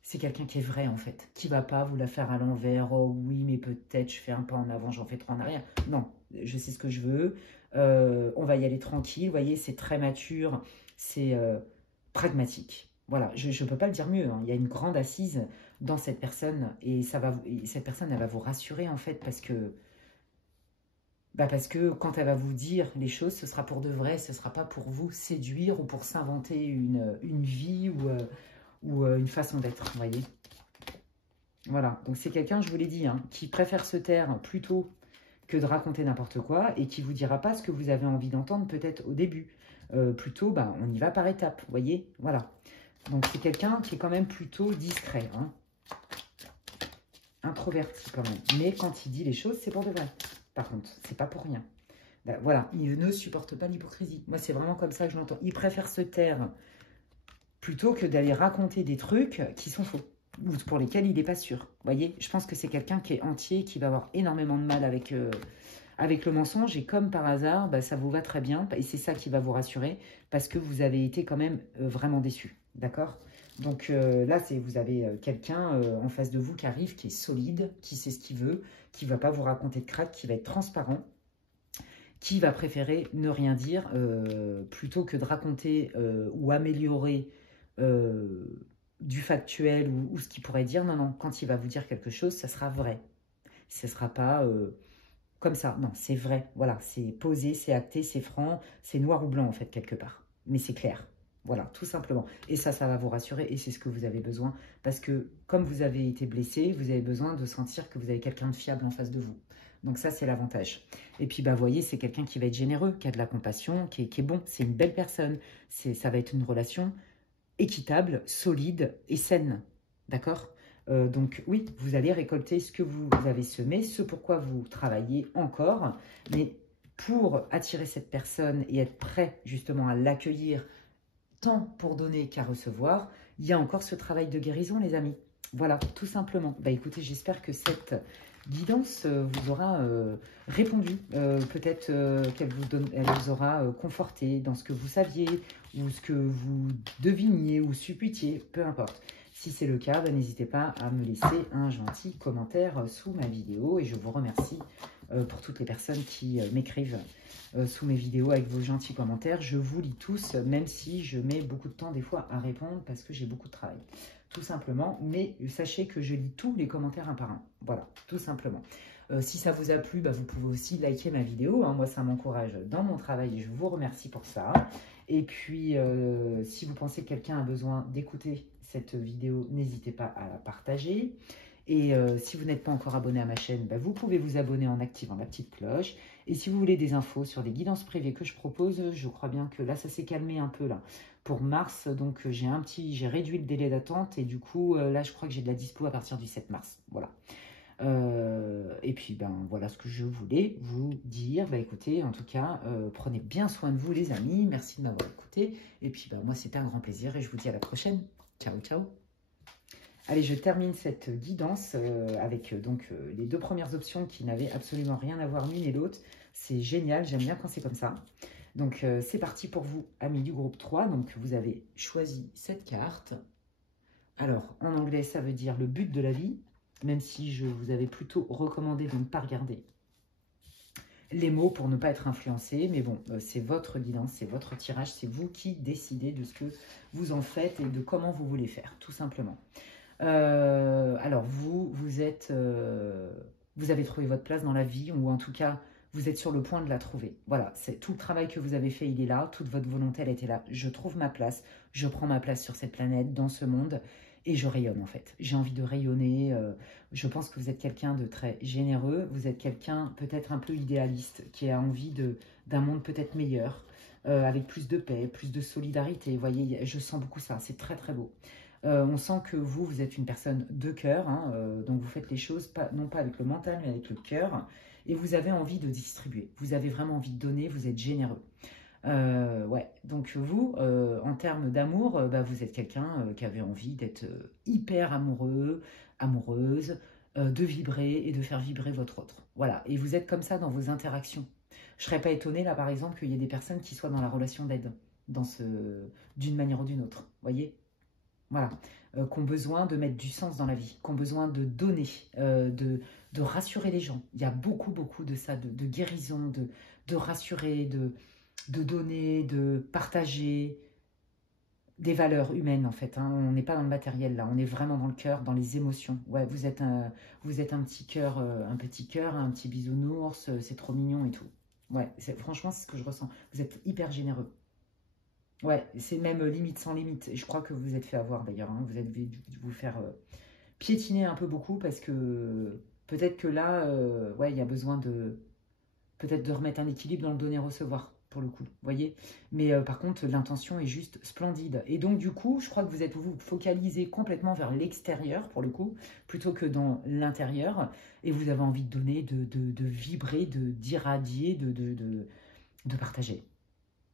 c'est quelqu'un qui est vrai en fait, qui ne va pas vous la faire à l'envers, oh oui mais peut-être je fais un pas en avant, j'en fais trois en arrière. Non, je sais ce que je veux, on va y aller tranquille, vous voyez, c'est très mature, c'est pragmatique. Voilà, je ne peux pas le dire mieux, hein. Il y a une grande assise dans cette personne et cette personne, elle va vous rassurer en fait parce que quand elle va vous dire les choses, ce sera pour de vrai, ce ne sera pas pour vous séduire ou pour s'inventer une vie ou une façon d'être, vous voyez. Voilà, donc c'est quelqu'un, je vous l'ai dit, hein, qui préfère se taire plutôt que de raconter n'importe quoi et qui ne vous dira pas ce que vous avez envie d'entendre peut-être au début. Plutôt, on y va par étapes, vous voyez, voilà. Donc c'est quelqu'un qui est quand même plutôt discret, hein. Introverti quand même. Mais quand il dit les choses, c'est pour de vrai. Par contre, c'est pas pour rien. Ben, voilà, il ne supporte pas l'hypocrisie. Moi, c'est vraiment comme ça que je l'entends. Il préfère se taire plutôt que d'aller raconter des trucs qui sont faux ou pour lesquels il n'est pas sûr. Vous voyez, je pense que c'est quelqu'un qui est entier, qui va avoir énormément de mal avec le mensonge. Et comme par hasard, ça vous va très bien. Et c'est ça qui va vous rassurer parce que vous avez été quand même vraiment déçu. D'accord ? Donc là, vous avez quelqu'un en face de vous qui arrive, qui est solide, qui sait ce qu'il veut, qui ne va pas vous raconter de crack, qui va être transparent, qui va préférer ne rien dire plutôt que de raconter ou améliorer du factuel ou ce qu'il pourrait dire. Non, non, quand il va vous dire quelque chose, ça sera vrai. Ce ne sera pas comme ça. Non, c'est vrai. Voilà, c'est posé, c'est acté, c'est franc. C'est noir ou blanc, en fait, quelque part. Mais c'est clair. Voilà, tout simplement. Et ça va vous rassurer et c'est ce que vous avez besoin. Parce que comme vous avez été blessé, vous avez besoin de sentir que vous avez quelqu'un de fiable en face de vous. Donc ça, c'est l'avantage. Et puis, vous voyez, c'est quelqu'un qui va être généreux, qui a de la compassion, qui est bon. C'est une belle personne. Ça va être une relation équitable, solide et saine. D'accord? Donc oui, vous allez récolter ce que vous avez semé, ce pourquoi vous travaillez encore. Mais pour attirer cette personne et être prêt justement à l'accueillir, tant pour donner qu'à recevoir, il y a encore ce travail de guérison, les amis. Voilà, tout simplement. Écoutez, j'espère que cette guidance vous aura répondu. Peut-être qu'elle vous aura conforté dans ce que vous saviez ou ce que vous deviniez ou supputiez, peu importe. Si c'est le cas, n'hésitez pas à me laisser un gentil commentaire sous ma vidéo et je vous remercie pour toutes les personnes qui m'écrivent sous mes vidéos avec vos gentils commentaires. Je vous lis tous, même si je mets beaucoup de temps des fois à répondre parce que j'ai beaucoup de travail. Tout simplement, mais sachez que je lis tous les commentaires un par un. Voilà, tout simplement. Si ça vous a plu, vous pouvez aussi liker ma vidéo. Hein. Moi, ça m'encourage dans mon travail et je vous remercie pour ça. Et puis, si vous pensez que quelqu'un a besoin d'écouter cette vidéo, n'hésitez pas à la partager. Et si vous n'êtes pas encore abonné à ma chaîne, vous pouvez vous abonner en activant la petite cloche. Et si vous voulez des infos sur les guidances privées que je propose, je crois bien que là, ça s'est calmé un peu là. Pour mars, donc j'ai réduit le délai d'attente et du coup, là, je crois que j'ai de la dispo à partir du 7 mars. Voilà. Et puis, voilà ce que je voulais vous dire. Écoutez, en tout cas, prenez bien soin de vous, les amis. Merci de m'avoir écouté. Et puis, moi, c'était un grand plaisir et je vous dis à la prochaine. Ciao, ciao. Allez, je termine cette guidance avec les deux premières options qui n'avaient absolument rien à voir l'une et l'autre. C'est génial, j'aime bien quand c'est comme ça. Donc, c'est parti pour vous, amis du groupe 3. Donc, vous avez choisi cette carte. Alors, en anglais, ça veut dire le but de la vie, même si je vous avais plutôt recommandé de ne pas regarder les mots pour ne pas être influencé. Mais bon, c'est votre guidance, c'est votre tirage, c'est vous qui décidez de ce que vous en faites et de comment vous voulez faire, tout simplement. Alors, vous avez trouvé votre place dans la vie, ou en tout cas, vous êtes sur le point de la trouver. Voilà, c'est tout le travail que vous avez fait, il est là, toute votre volonté, elle était là. Je trouve ma place, je prends ma place sur cette planète, dans ce monde, et je rayonne en fait. J'ai envie de rayonner, je pense que vous êtes quelqu'un de très généreux, vous êtes quelqu'un peut-être un peu idéaliste, qui a envie d'un monde peut-être meilleur, avec plus de paix, plus de solidarité. Vous voyez, je sens beaucoup ça, c'est très très beau. On sent que vous êtes une personne de cœur, hein, donc vous faites les choses non pas avec le mental, mais avec le cœur, et vous avez envie de distribuer, vous avez vraiment envie de donner, vous êtes généreux. Ouais, donc vous, en termes d'amour, vous êtes quelqu'un qui avait envie d'être hyper amoureux, amoureuse, de vibrer et de faire vibrer votre autre. Voilà, et vous êtes comme ça dans vos interactions. Je ne serais pas étonnée, là, par exemple, qu'il y ait des personnes qui soient dans la relation d'aide, d'une manière ou d'une autre, vous voyez ? Voilà, qui ont besoin de mettre du sens dans la vie, qui ont besoin de donner, de rassurer les gens. Il y a beaucoup, beaucoup de ça, de guérison, de rassurer, de donner, de partager des valeurs humaines, en fait. Hein. On n'est pas dans le matériel, là. On est vraiment dans le cœur, dans les émotions. Ouais, vous êtes un petit cœur, un petit bisounours, c'est trop mignon et tout. Ouais, franchement, c'est ce que je ressens. Vous êtes hyper généreux. Ouais, c'est même limite sans limite. Et je crois que vous êtes fait avoir d'ailleurs. Hein. Vous êtes vous faire piétiner un peu beaucoup parce que peut-être que là, ouais, il y a besoin peut-être de remettre un équilibre dans le donner-recevoir pour le coup. Vous voyez. Mais par contre, l'intention est juste splendide. Et donc du coup, je crois que vous focalisez complètement vers l'extérieur pour le coup, plutôt que dans l'intérieur. Et vous avez envie de donner, de vibrer, d'irradier, de partager.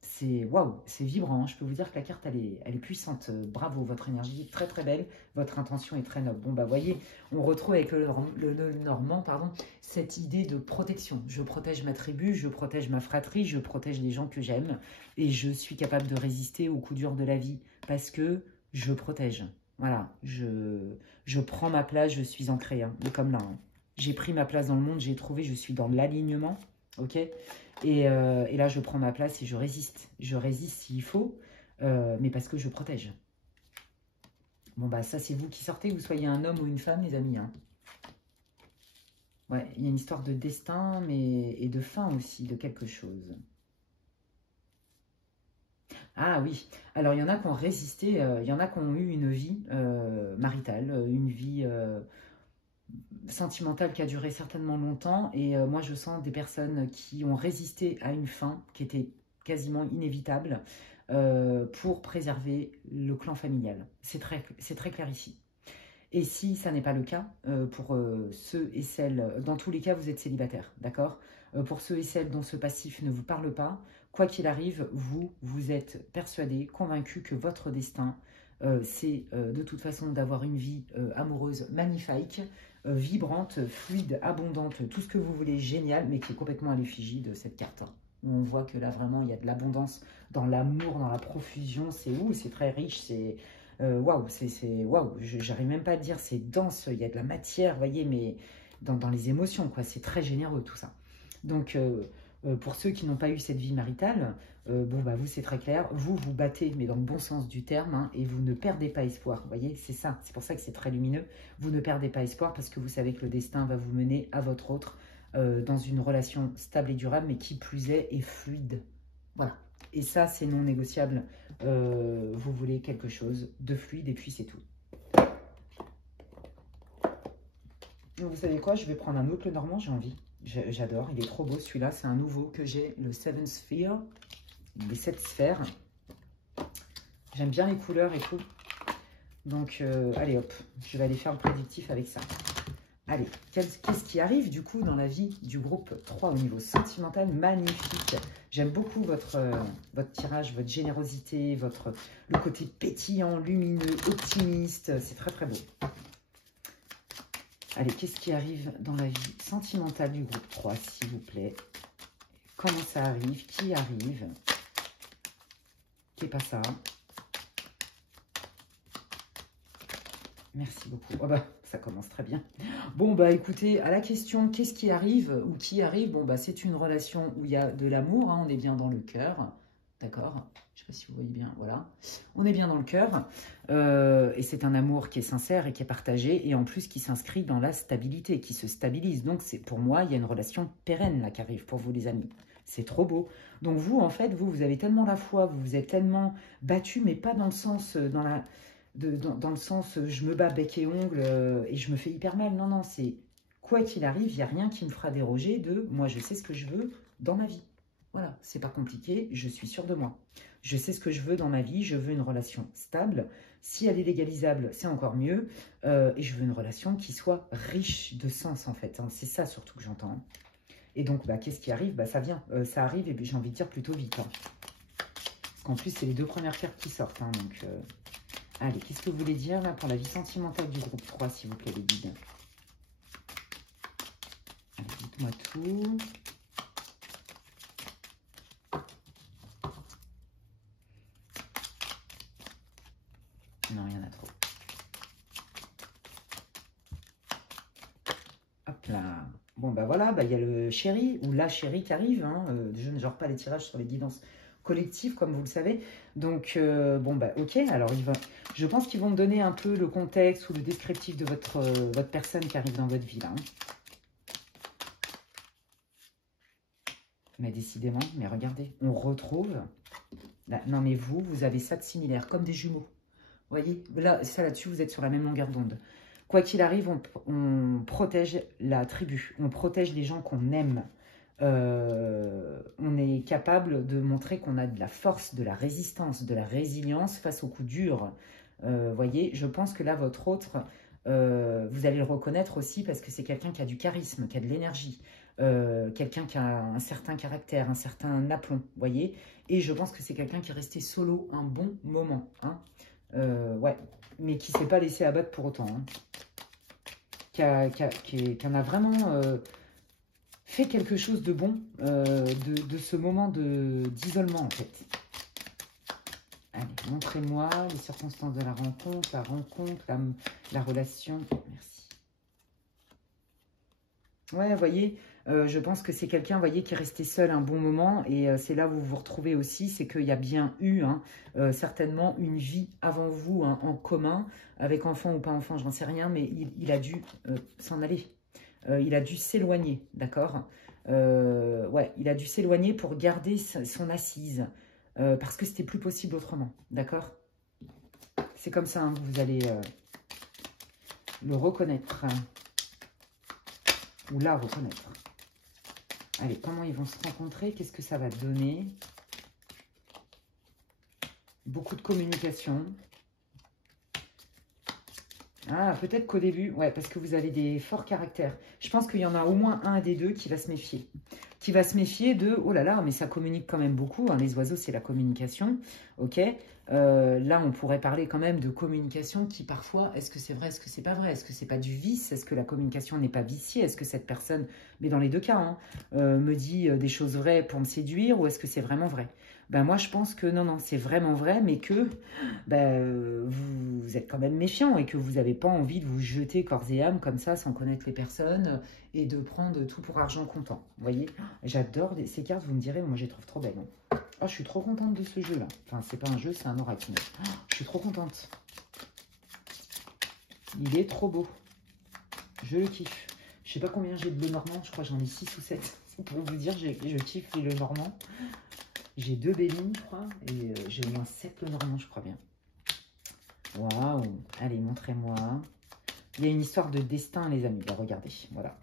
C'est waouh, c'est vibrant. Je peux vous dire que la carte, elle est puissante. Bravo, votre énergie est très très belle. Votre intention est très noble. Bon, voyez, on retrouve avec le normand, pardon, cette idée de protection. Je protège ma tribu, je protège ma fratrie, je protège les gens que j'aime. Et je suis capable de résister aux coups durs de la vie parce que je protège. Voilà, je prends ma place, je suis ancrée. Hein, comme là, hein. J'ai pris ma place dans le monde, j'ai trouvé, je suis dans l'alignement. Ok, et là, je prends ma place et je résiste. Je résiste s'il faut, mais parce que je protège. Bon, ça, c'est vous qui sortez, que vous soyez un homme ou une femme, les amis. Hein. Ouais, il y a une histoire de destin, mais et de fin aussi, de quelque chose. Ah oui, alors il y en a qui ont résisté, il y en a qui ont eu une vie maritale, une vie sentimentale qui a duré certainement longtemps. Et moi, je sens des personnes qui ont résisté à une fin qui était quasiment inévitable pour préserver le clan familial. C'est très clair ici. Et si ça n'est pas le cas, pour ceux et celles, dans tous les cas, vous êtes célibataire, d'accord? Pour ceux et celles dont ce passif ne vous parle pas, quoi qu'il arrive, vous êtes persuadé, convaincu que votre destin, c'est de toute façon d'avoir une vie amoureuse magnifique, vibrante, fluide, abondante, tout ce que vous voulez, génial, mais qui est complètement à l'effigie de cette carte. On voit que là, vraiment, il y a de l'abondance dans l'amour, dans la profusion, c'est très riche, c'est... waouh, waouh, j'arrive même pas à le dire, c'est dense, il y a de la matière, vous voyez, mais dans les émotions, quoi, c'est très généreux tout ça. Donc, pour ceux qui n'ont pas eu cette vie maritale, bon, bah, vous, c'est très clair, vous vous battez, mais dans le bon sens du terme, hein, et vous ne perdez pas espoir, vous voyez, c'est ça, c'est pour ça que c'est très lumineux, vous ne perdez pas espoir parce que vous savez que le destin va vous mener à votre autre dans une relation stable et durable, mais qui plus est fluide. Voilà. Et ça, c'est non négociable. Vous voulez quelque chose de fluide et puis c'est tout. Vous savez quoi? Je vais prendre un autre Lenormand, j'ai envie. J'adore, il est trop beau celui-là. C'est un nouveau que j'ai, le Seven Sphere. Les 7 sphères. J'aime bien les couleurs et tout. Donc, allez hop, je vais aller faire le prédictif avec ça. Allez, qu'est-ce qui arrive du coup dans la vie du groupe 3 au niveau sentimental? Magnifique. J'aime beaucoup votre tirage, votre générosité, le côté pétillant, lumineux, optimiste. C'est très très beau. Allez, qu'est-ce qui arrive dans la vie sentimentale du groupe 3, s'il vous plaît? Comment ça arrive? Qui arrive? Qui est pas ça? Merci beaucoup. Oh bah, ça commence très bien. Bon, bah écoutez, à la question, qu'est-ce qui arrive ou qui arrive? Bon, bah c'est une relation où il y a de l'amour, hein, on est bien dans le cœur. D'accord? Je sais pas si vous voyez bien, voilà. On est bien dans le cœur. Et c'est un amour qui est sincère et qui est partagé. Et en plus, qui s'inscrit dans la stabilité, qui se stabilise. Donc, pour moi, il y a une relation pérenne là qui arrive pour vous, les amis. C'est trop beau. Donc, vous, en fait, vous avez tellement la foi, vous vous êtes tellement battu, mais pas dans le sens... dans le sens je me bats bec et ongles et je me fais hyper mal. Non, non, c'est quoi qu'il arrive, il n'y a rien qui me fera déroger de moi, je sais ce que je veux dans ma vie. Voilà, c'est pas compliqué, je suis sûre de moi. Je sais ce que je veux dans ma vie, je veux une relation stable. Si elle est légalisable, c'est encore mieux. Et je veux une relation qui soit riche de sens, en fait. Hein. C'est ça surtout que j'entends. Et donc, bah, qu'est-ce qui arrive? Bah, ça vient, ça arrive, et j'ai envie de dire plutôt vite. Hein. Parce qu'en plus, c'est les 2 premières cartes qui sortent. Hein, donc... Allez, qu'est-ce que vous voulez dire là pour la vie sentimentale du groupe 3, s'il vous plaît, les guides? Allez, dites-moi tout. Non, il y en a trop. Hop là. Bon, bah voilà, bah, y a le chéri ou la chérie qui arrive. Hein. Je ne genre pas les tirages sur les guidances collectif, comme vous le savez. Donc, bon, bah, ok. Alors, je pense qu'ils vont me donner un peu le contexte ou le descriptif de votre personne qui arrive dans votre vie, là. Hein. Mais décidément, mais regardez, on retrouve... Là, non, mais vous avez ça de similaire, comme des jumeaux. Vous voyez, là, ça là-dessus, vous êtes sur la même longueur d'onde. Quoi qu'il arrive, on protège la tribu, on protège les gens qu'on aime. On est capable de montrer qu'on a de la force, de la résistance, de la résilience face aux coups durs. Voyez, je pense que là, votre autre, vous allez le reconnaître aussi parce que c'est quelqu'un qui a du charisme, qui a de l'énergie, quelqu'un qui a un certain caractère, un certain aplomb, voyez. Et je pense que c'est quelqu'un qui est resté solo un bon moment, hein. Ouais, mais qui ne s'est pas laissé abattre pour autant, hein. Qui en a vraiment... fait quelque chose de bon de ce moment d'isolement, en fait. Allez, montrez-moi les circonstances de la rencontre, la relation. Merci. Ouais, vous voyez, je pense que c'est quelqu'un, voyez, qui est resté seul un bon moment. Et c'est là où vous vous retrouvez aussi, c'est qu'il y a bien eu, hein, certainement, une vie avant vous, hein, en commun, avec enfant ou pas enfant, j'en sais rien, mais il a dû s'en aller. il a dû s'éloigner, d'accord? Ouais, il a dû s'éloigner pour garder son assise, parce que c'était plus possible autrement, d'accord? C'est comme ça hein, que vous allez le reconnaître, ou la reconnaître. Allez, comment ils vont se rencontrer? Qu'est-ce que ça va donner? Beaucoup de communication. Ah, peut-être qu'au début, ouais, parce que vous avez des forts caractères. Je pense qu'il y en a au moins un des deux qui va se méfier. Qui va se méfier de, oh là là, mais ça communique quand même beaucoup. Hein, les oiseaux, c'est la communication. Ok. Là, on pourrait parler quand même de communication qui parfois, est-ce que c'est vrai, est-ce que c'est pas vrai? Est-ce que c'est pas du vice? Est-ce que la communication n'est pas viciée? Est-ce que cette personne, mais dans les deux cas, hein, me dit des choses vraies pour me séduire ou est-ce que c'est vraiment vrai? Ben moi, je pense que non, non, c'est vraiment vrai, mais que vous êtes quand même méfiant et que vous n'avez pas envie de vous jeter corps et âme comme ça, sans connaître les personnes et de prendre tout pour argent comptant. Vous voyez, j'adore ces cartes, vous me direz, moi je les trouve trop belles. Hein. Oh, je suis trop contente de ce jeu-là. Enfin, c'est pas un jeu, c'est un oracle. Mais... Oh, je suis trop contente. Il est trop beau. Je le kiffe. Je sais pas combien j'ai de Lenormand, je crois que j'en ai 6 ou 7. C'est pour vous dire, je kiffe les Lenormand. J'ai 2 Béline, je crois, et j'ai au moins 7 Lenormand, je crois bien. Waouh! Allez, montrez-moi. Il y a une histoire de destin, les amis. Bah, regardez, voilà.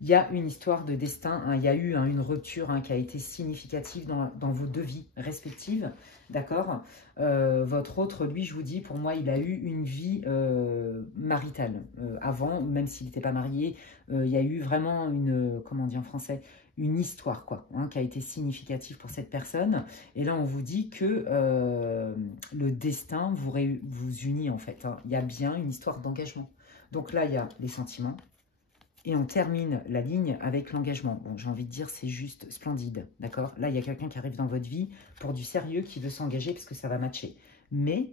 Il y a une histoire de destin. Hein, il y a eu une rupture qui a été significative dans vos deux vies respectives. D'accord? Votre autre, lui, je vous dis, pour moi, il a eu une vie maritale. Avant, même s'il n'était pas marié, il y a eu vraiment une, comment on dit en français, une histoire, quoi, hein, qui a été significative pour cette personne. Et là, on vous dit que le destin vous unit, en fait. Hein. Il y a bien une histoire d'engagement. Donc là, il y a les sentiments. Et on termine la ligne avec l'engagement. Bon, j'ai envie de dire, c'est juste splendide, d'accord? Là, il y a quelqu'un qui arrive dans votre vie pour du sérieux, qui veut s'engager parce que ça va matcher. Mais,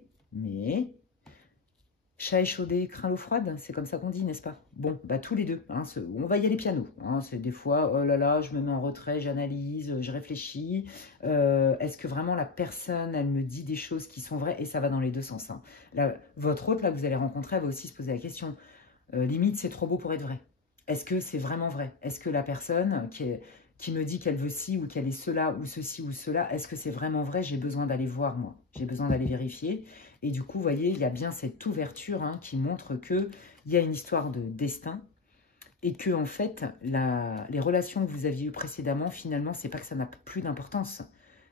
chat échaudé, craint l'eau froide, c'est comme ça qu'on dit, n'est-ce pas? Bon, bah tous les deux, hein, on va y aller piano. Hein, c'est des fois, oh là là, je me mets en retrait, j'analyse, je réfléchis. Est-ce que vraiment la personne, elle me dit des choses qui sont vraies? Et ça va dans les deux sens. Hein. Là, votre hôte, là, que vous allez rencontrer, elle va aussi se poser la question. Limite, c'est trop beau pour être vrai. Est-ce que c'est vraiment vrai? Est-ce que la personne qui me dit qu'elle veut ci ou qu'elle est cela ou ceci ou cela, est-ce que c'est vraiment vrai? J'ai besoin d'aller voir, moi. J'ai besoin d'aller vérifier. Et du coup, vous voyez, il y a bien cette ouverture qui montre qu'il y a une histoire de destin et que, en fait, les relations que vous aviez eues précédemment, finalement, c'est pas que ça n'a plus d'importance.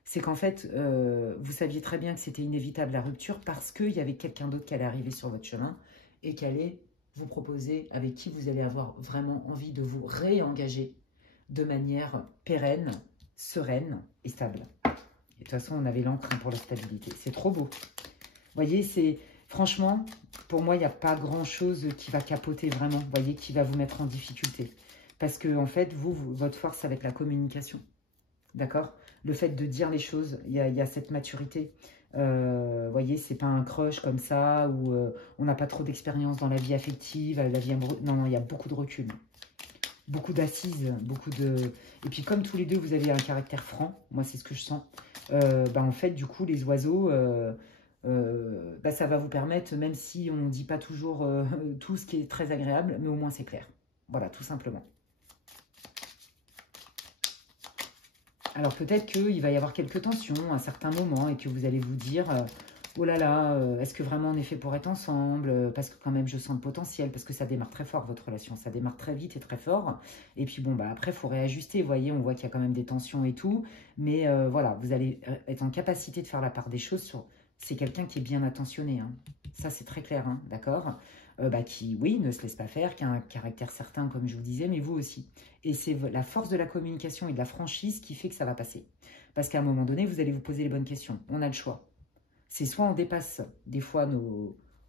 C'est qu'en fait, vous saviez très bien que c'était inévitable la rupture parce qu'il y avait quelqu'un d'autre qui allait arriver sur votre chemin et qui allait vous proposer, avec qui vous allez avoir vraiment envie de vous réengager de manière pérenne, sereine et stable. Et de toute façon, on avait l'encre pour la stabilité. C'est trop beau. Vous voyez, c'est franchement, pour moi, il n'y a pas grand-chose qui va capoter vraiment, vous voyez, qui va vous mettre en difficulté. Parce que, en fait, votre force, ça va être la communication. D'accord? Le fait de dire les choses, il y a cette maturité. Vous voyez, c'est pas un crush comme ça où on n'a pas trop d'expérience dans la vie affective, la vie amoureuse. Non, non, il y a beaucoup de recul, beaucoup d'assises, beaucoup de... Et puis comme tous les deux, vous avez un caractère franc, moi c'est ce que je sens, en fait, du coup, les oiseaux, ça va vous permettre, même si on ne dit pas toujours tout ce qui est très agréable, mais au moins c'est clair. Voilà, tout simplement. Alors peut-être qu'il va y avoir quelques tensions à un certain moment et que vous allez vous dire oh là là, est-ce que vraiment on est fait pour être ensemble? Parce que quand même je sens le potentiel, parce que ça démarre très fort votre relation, ça démarre très vite et très fort. Et puis bon, après il faut réajuster, vous voyez, on voit qu'il y a quand même des tensions et tout. Mais voilà, vous allez être en capacité de faire la part des choses sur... C'est quelqu'un qui est bien attentionné, hein. Ça c'est très clair, hein, d'accord? Qui, oui, ne se laisse pas faire, qui a un caractère certain, comme je vous disais, mais vous aussi. Et c'est la force de la communication et de la franchise qui fait que ça va passer. Parce qu'à un moment donné, vous allez vous poser les bonnes questions. On a le choix. C'est soit on dépasse, des fois,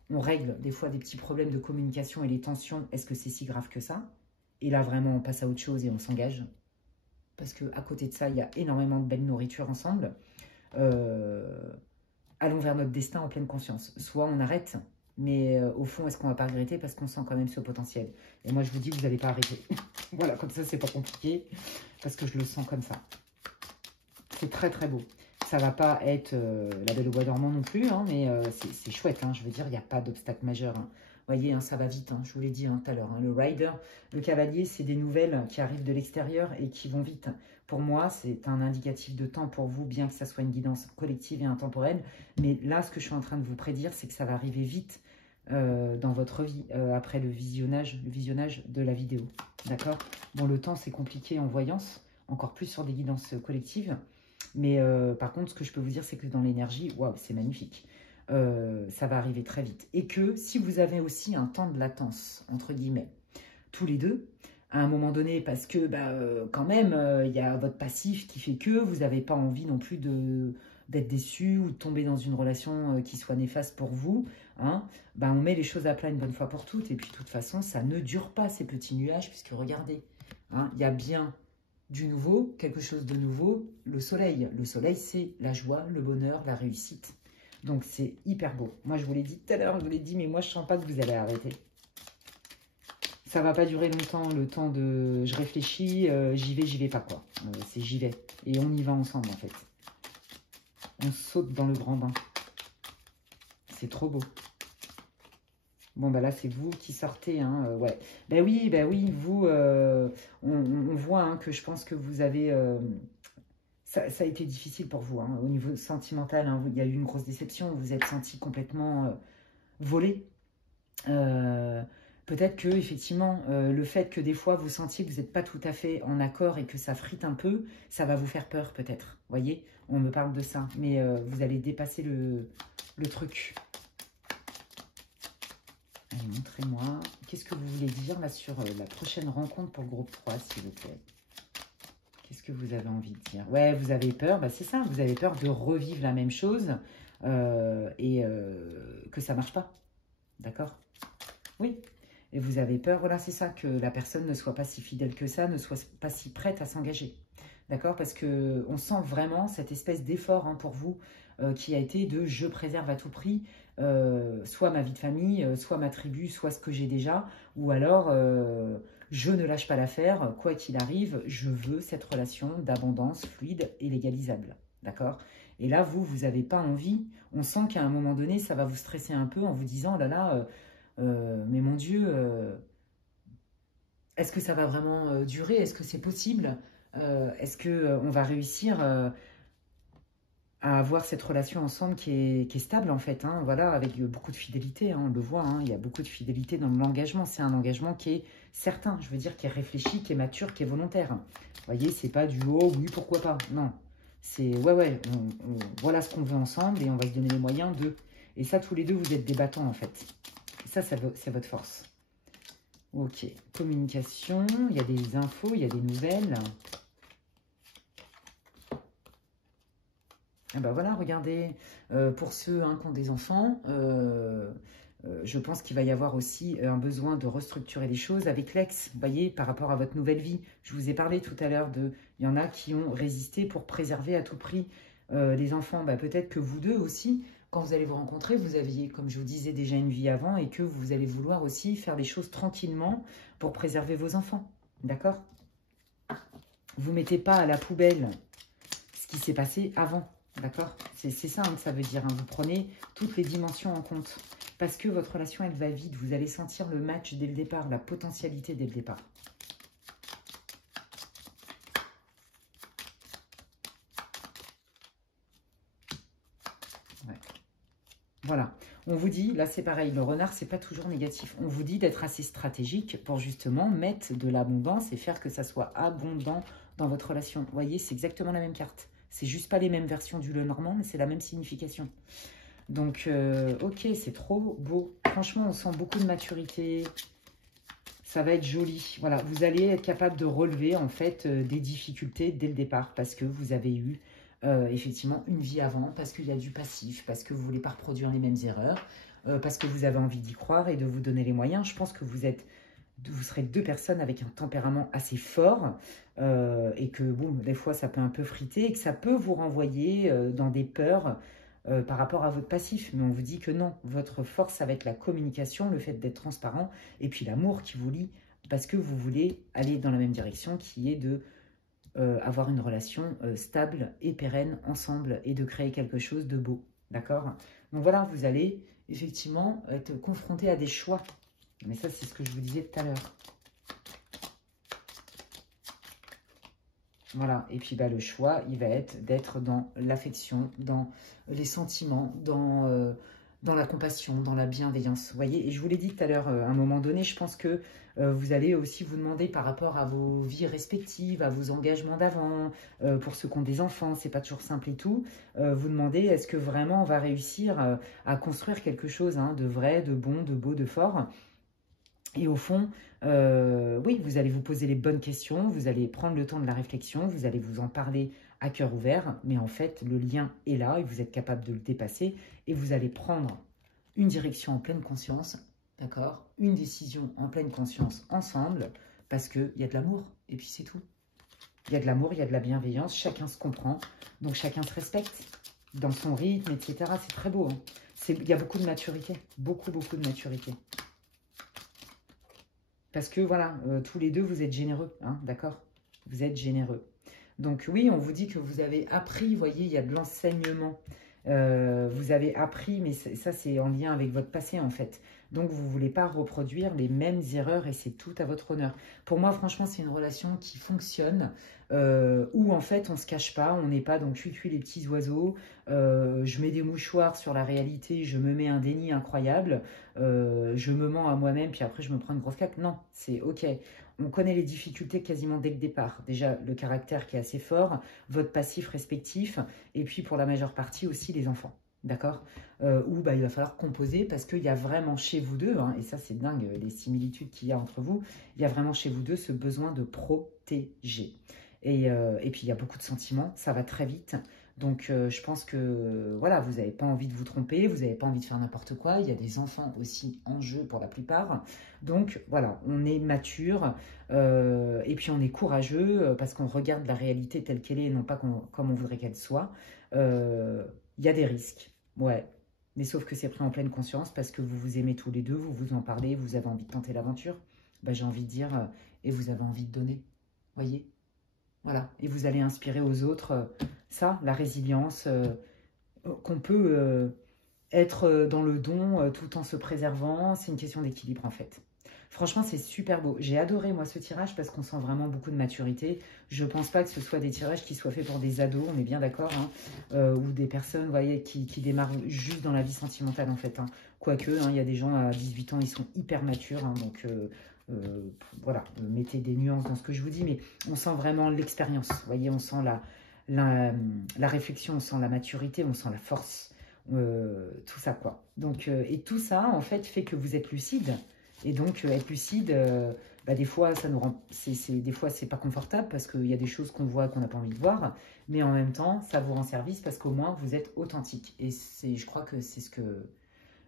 on règle des fois des petits problèmes de communication et les tensions. Est-ce que c'est si grave que ça? Et là, vraiment, on passe à autre chose et on s'engage. Parce qu'à côté de ça, il y a énormément de belle nourriture ensemble. Allons vers notre destin en pleine conscience. Soit on arrête... Mais au fond, est-ce qu'on va pas regretter parce qu'on sent quand même ce potentiel? Et moi, je vous dis que vous n'allez pas arrêter. Voilà, comme ça, c'est pas compliqué parce que je le sens comme ça. C'est très, très beau. Ça va pas être la Belle au bois dormant non plus, hein, mais c'est chouette. Hein, je veux dire, il n'y a pas d'obstacle majeur. Hein. Vous voyez, hein, ça va vite. Hein, je vous l'ai dit tout à l'heure. Hein, le Rider, le cavalier, c'est des nouvelles qui arrivent de l'extérieur et qui vont vite. Pour moi, c'est un indicatif de temps pour vous, bien que ça soit une guidance collective et intemporelle. Mais là, ce que je suis en train de vous prédire, c'est que ça va arriver vite dans votre vie après le visionnage de la vidéo. D'accord? Bon, le temps, c'est compliqué en voyance, encore plus sur des guidances collectives. Mais par contre, ce que je peux vous dire, c'est que dans l'énergie, waouh, c'est magnifique. Ça va arriver très vite. Et que si vous avez aussi un temps de latence, entre guillemets, tous les deux, à un moment donné, parce que quand même, il y a votre passif qui fait que vous n'avez pas envie non plus d'être déçu ou de tomber dans une relation qui soit néfaste pour vous, hein, on met les choses à plat une bonne fois pour toutes. Et puis, de toute façon, ça ne dure pas, ces petits nuages, puisque regardez, hein, il y a bien du nouveau, quelque chose de nouveau, le soleil. Le soleil, c'est la joie, le bonheur, la réussite. Donc, c'est hyper beau. Moi, je vous l'ai dit tout à l'heure, je vous l'ai dit, mais moi, je sens pas que vous allez arrêter. Ça va pas durer longtemps, le temps de... Je réfléchis, j'y vais pas, quoi. C'est j'y vais. Et on y va ensemble, en fait. On saute dans le grand bain. C'est trop beau. Bon, là, c'est vous qui sortez, hein, ouais. Ben oui, vous, on voit hein, que je pense que vous avez... ça a été difficile pour vous, hein, au niveau sentimental, hein, il y a eu une grosse déception, vous vous êtes senti complètement volé. Peut-être que, effectivement, le fait que des fois, vous sentiez que vous n'êtes pas tout à fait en accord et que ça frite un peu, ça va vous faire peur, peut-être. Vous voyez, on me parle de ça, mais vous allez dépasser le truc. Allez, montrez-moi. Qu'est-ce que vous voulez dire là sur la prochaine rencontre pour le groupe 3, s'il vous plaît? Qu'est-ce que vous avez envie de dire? Ouais, vous avez peur, c'est ça, vous avez peur de revivre la même chose et que ça ne marche pas. D'accord? Oui. Et vous avez peur, voilà, c'est ça, que la personne ne soit pas si fidèle que ça, ne soit pas si prête à s'engager. D'accord? Parce qu'on sent vraiment cette espèce d'effort hein, pour vous qui a été de « je préserve à tout prix ». Soit ma vie de famille, soit ma tribu, soit ce que j'ai déjà, ou alors je ne lâche pas l'affaire, quoi qu'il arrive, je veux cette relation d'abondance fluide et légalisable, d'accord? Et là, vous n'avez pas envie, on sent qu'à un moment donné, ça va vous stresser un peu en vous disant, oh là là, mais mon Dieu, est-ce que ça va vraiment durer? Est-ce que c'est possible? Est-ce qu'on va réussir à avoir cette relation ensemble qui est stable en fait, hein, voilà, avec beaucoup de fidélité, hein, on le voit, hein, il y a beaucoup de fidélité dans l'engagement, c'est un engagement qui est certain, je veux dire, qui est réfléchi, qui est mature, qui est volontaire. Vous voyez, c'est pas du « oh oui, pourquoi pas », non, c'est « ouais, voilà ce qu'on veut ensemble et on va se donner les moyens de… » Et ça, tous les deux, vous êtes des battants en fait. Et ça, c'est votre force. Ok, communication, il y a des infos, il y a des nouvelles… Ah bah voilà, regardez, pour ceux hein, qui ont des enfants, je pense qu'il va y avoir aussi un besoin de restructurer les choses avec l'ex, vous voyez, par rapport à votre nouvelle vie. Je vous ai parlé tout à l'heure de, il y en a qui ont résisté pour préserver à tout prix les enfants. Bah, peut-être que vous deux aussi, quand vous allez vous rencontrer, vous aviez, comme je vous disais, déjà une vie avant et que vous allez vouloir aussi faire les choses tranquillement pour préserver vos enfants, d'accord? Vous ne mettez pas à la poubelle ce qui s'est passé avant. D'accord? C'est ça hein, que ça veut dire. Hein. Vous prenez toutes les dimensions en compte. Parce que votre relation, elle va vite. Vous allez sentir le match dès le départ, la potentialité dès le départ. Ouais. Voilà. On vous dit, là c'est pareil, le renard, c'est pas toujours négatif. On vous dit d'être assez stratégique pour justement mettre de l'abondance et faire que ça soit abondant dans votre relation. Vous voyez, c'est exactement la même carte. C'est juste pas les mêmes versions du Lenormand, mais c'est la même signification. Donc, ok, c'est trop beau. Franchement, on sent beaucoup de maturité. Ça va être joli. Voilà, vous allez être capable de relever, en fait, des difficultés dès le départ. Parce que vous avez eu, effectivement, une vie avant. Parce qu'il y a du passif. Parce que vous ne voulez pas reproduire les mêmes erreurs. Parce que vous avez envie d'y croire et de vous donner les moyens. Je pense que vous serez deux personnes avec un tempérament assez fort et que, bon, des fois, ça peut un peu friter et que ça peut vous renvoyer dans des peurs par rapport à votre passif. Mais on vous dit que non, votre force, ça va être la communication, le fait d'être transparent et puis l'amour qui vous lie parce que vous voulez aller dans la même direction qui est de avoir une relation stable et pérenne ensemble et de créer quelque chose de beau. D'accord? Donc voilà, vous allez effectivement être confronté à des choix. Mais ça, c'est ce que je vous disais tout à l'heure. Voilà, et puis le choix, il va être d'être dans l'affection, dans les sentiments, dans la compassion, dans la bienveillance. Vous voyez, et je vous l'ai dit tout à l'heure, à un moment donné, je pense que vous allez aussi vous demander par rapport à vos vies respectives, à vos engagements d'avant, pour ceux qui ont des enfants, c'est pas toujours simple et tout, vous demandez est-ce que vraiment on va réussir à construire quelque chose de vrai, de bon, de beau, de fort. Et au fond, oui, vous allez vous poser les bonnes questions, vous allez prendre le temps de la réflexion, vous allez vous en parler à cœur ouvert, mais en fait, le lien est là et vous êtes capable de le dépasser et vous allez prendre une direction en pleine conscience, d'accord? Une décision en pleine conscience ensemble, parce qu'il y a de l'amour et puis c'est tout. Il y a de l'amour, il y a de la bienveillance, chacun se comprend, donc chacun se respecte dans son rythme, etc. C'est très beau. Il y a beaucoup de maturité, beaucoup de maturité. Parce que voilà, tous les deux, vous êtes généreux, d'accord? Vous êtes généreux. Donc oui, on vous dit que vous avez appris, vous voyez, il y a de l'enseignement. Vous avez appris, mais ça c'est en lien avec votre passé en fait. Donc vous ne voulez pas reproduire les mêmes erreurs et c'est tout à votre honneur. Pour moi, franchement, c'est une relation qui fonctionne, où en fait on ne se cache pas, on n'est pas dans cuit les petits oiseaux, je mets des mouchoirs sur la réalité, je me mets un déni incroyable, je me mens à moi-même, puis après je me prends une grosse claque. Non, c'est ok. On connaît les difficultés quasiment dès le départ. Déjà, le caractère qui est assez fort, votre passif respectif, et puis pour la majeure partie aussi les enfants. D'accord? Où il va falloir composer parce qu'il y a vraiment chez vous deux, et ça c'est dingue, les similitudes qu'il y a entre vous, il y a vraiment chez vous deux ce besoin de protéger. Et puis il y a beaucoup de sentiments, ça va très vite. Donc je pense que voilà, vous n'avez pas envie de vous tromper, vous n'avez pas envie de faire n'importe quoi. Il y a des enfants aussi en jeu pour la plupart. Donc voilà, on est mature et puis on est courageux parce qu'on regarde la réalité telle qu'elle est et non pas comme on voudrait qu'elle soit. Il y a des risques, ouais. Mais sauf que c'est pris en pleine conscience parce que vous vous aimez tous les deux, vous vous en parlez, vous avez envie de tenter l'aventure. J'ai envie de dire, et vous avez envie de donner, voyez? Voilà, et vous allez inspirer aux autres ça, la résilience, qu'on peut être dans le don tout en se préservant. C'est une question d'équilibre en fait. Franchement, c'est super beau. J'ai adoré moi ce tirage parce qu'on sent vraiment beaucoup de maturité. Je ne pense pas que ce soit des tirages qui soient faits pour des ados, on est bien d'accord, ou des personnes, vous voyez, qui démarrent juste dans la vie sentimentale en fait. Quoique, il y a des gens à 18 ans, ils sont hyper matures, donc... voilà, mettez des nuances dans ce que je vous dis, mais on sent vraiment l'expérience, vous voyez, on sent la réflexion, on sent la maturité, on sent la force, tout ça quoi. Donc, et tout ça, en fait, fait que vous êtes lucide, et donc être lucide, des fois, ça nous rend, des fois, c'est pas confortable, parce qu'il y a des choses qu'on voit qu'on n'a pas envie de voir, mais en même temps, ça vous rend service, parce qu'au moins, vous êtes authentique, et je crois que c'est ce que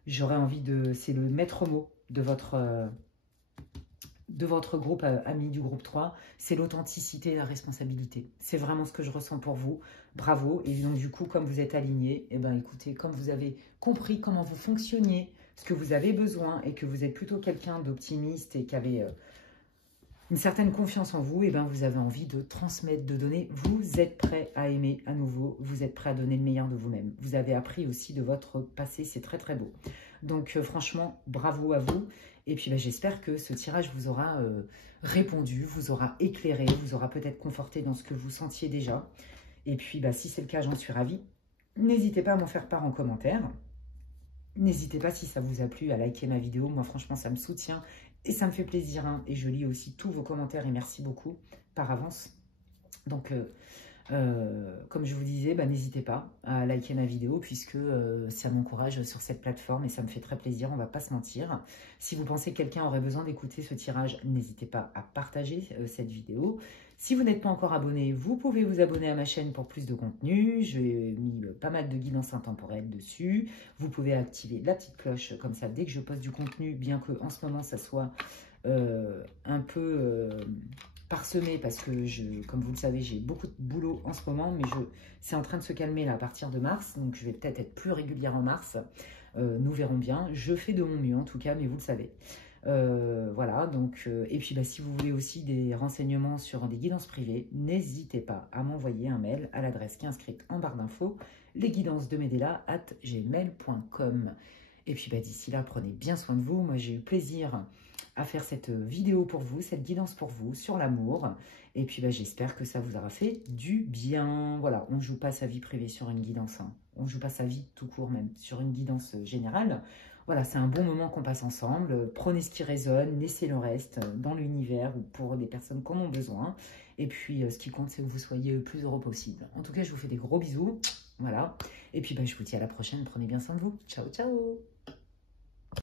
j'aurais envie de, c'est le maître mot de votre groupe ami du groupe 3, c'est l'authenticité et la responsabilité. C'est vraiment ce que je ressens pour vous. Bravo. Et donc, du coup, comme vous êtes alignés, écoutez, comme vous avez compris comment vous fonctionniez, ce que vous avez besoin et que vous êtes plutôt quelqu'un d'optimiste et qui avait une certaine confiance en vous, vous avez envie de transmettre, de donner. Vous êtes prêt à aimer à nouveau. Vous êtes prêt à donner le meilleur de vous-même. Vous avez appris aussi de votre passé. C'est très, très beau. Donc, franchement, bravo à vous. Et puis, j'espère que ce tirage vous aura répondu, vous aura éclairé, vous aura peut-être conforté dans ce que vous sentiez déjà. Et puis, si c'est le cas, j'en suis ravie. N'hésitez pas à m'en faire part en commentaire. N'hésitez pas, si ça vous a plu, à liker ma vidéo. Moi, franchement, ça me soutient et ça me fait plaisir. Et je lis aussi tous vos commentaires et merci beaucoup par avance. Donc, comme je vous disais, n'hésitez pas à liker ma vidéo puisque ça m'encourage sur cette plateforme et ça me fait très plaisir, on ne va pas se mentir. Si vous pensez que quelqu'un aurait besoin d'écouter ce tirage, n'hésitez pas à partager cette vidéo. Si vous n'êtes pas encore abonné, vous pouvez vous abonner à ma chaîne pour plus de contenu. J'ai mis pas mal de guidances intemporelles dessus. Vous pouvez activer la petite cloche comme ça dès que je poste du contenu, bien que en ce moment ça soit un peu... parsemé parce que, comme vous le savez, j'ai beaucoup de boulot en ce moment, mais c'est en train de se calmer là à partir de mars, donc je vais peut-être être plus régulière en mars. Nous verrons bien. Je fais de mon mieux en tout cas, mais vous le savez. Voilà, donc, et puis bah, si vous voulez aussi des renseignements sur des guidances privées, n'hésitez pas à m'envoyer un mail à l'adresse qui est inscrite en barre d'infos, lesguidancesdemedela@gmail.com. Et puis bah, d'ici là, prenez bien soin de vous. Moi, j'ai eu plaisir à faire cette vidéo pour vous, cette guidance pour vous sur l'amour. Et puis bah, j'espère que ça vous aura fait du bien. Voilà, on ne joue pas sa vie privée sur une guidance, hein. On ne joue pas sa vie tout court même sur une guidance générale. Voilà, c'est un bon moment qu'on passe ensemble. Prenez ce qui résonne, laissez le reste dans l'univers ou pour des personnes qui en ont besoin. Et puis, ce qui compte, c'est que vous soyez le plus heureux possible. En tout cas, je vous fais des gros bisous. Voilà. Et puis, bah, je vous dis à la prochaine. Prenez bien soin de vous. Ciao, ciao.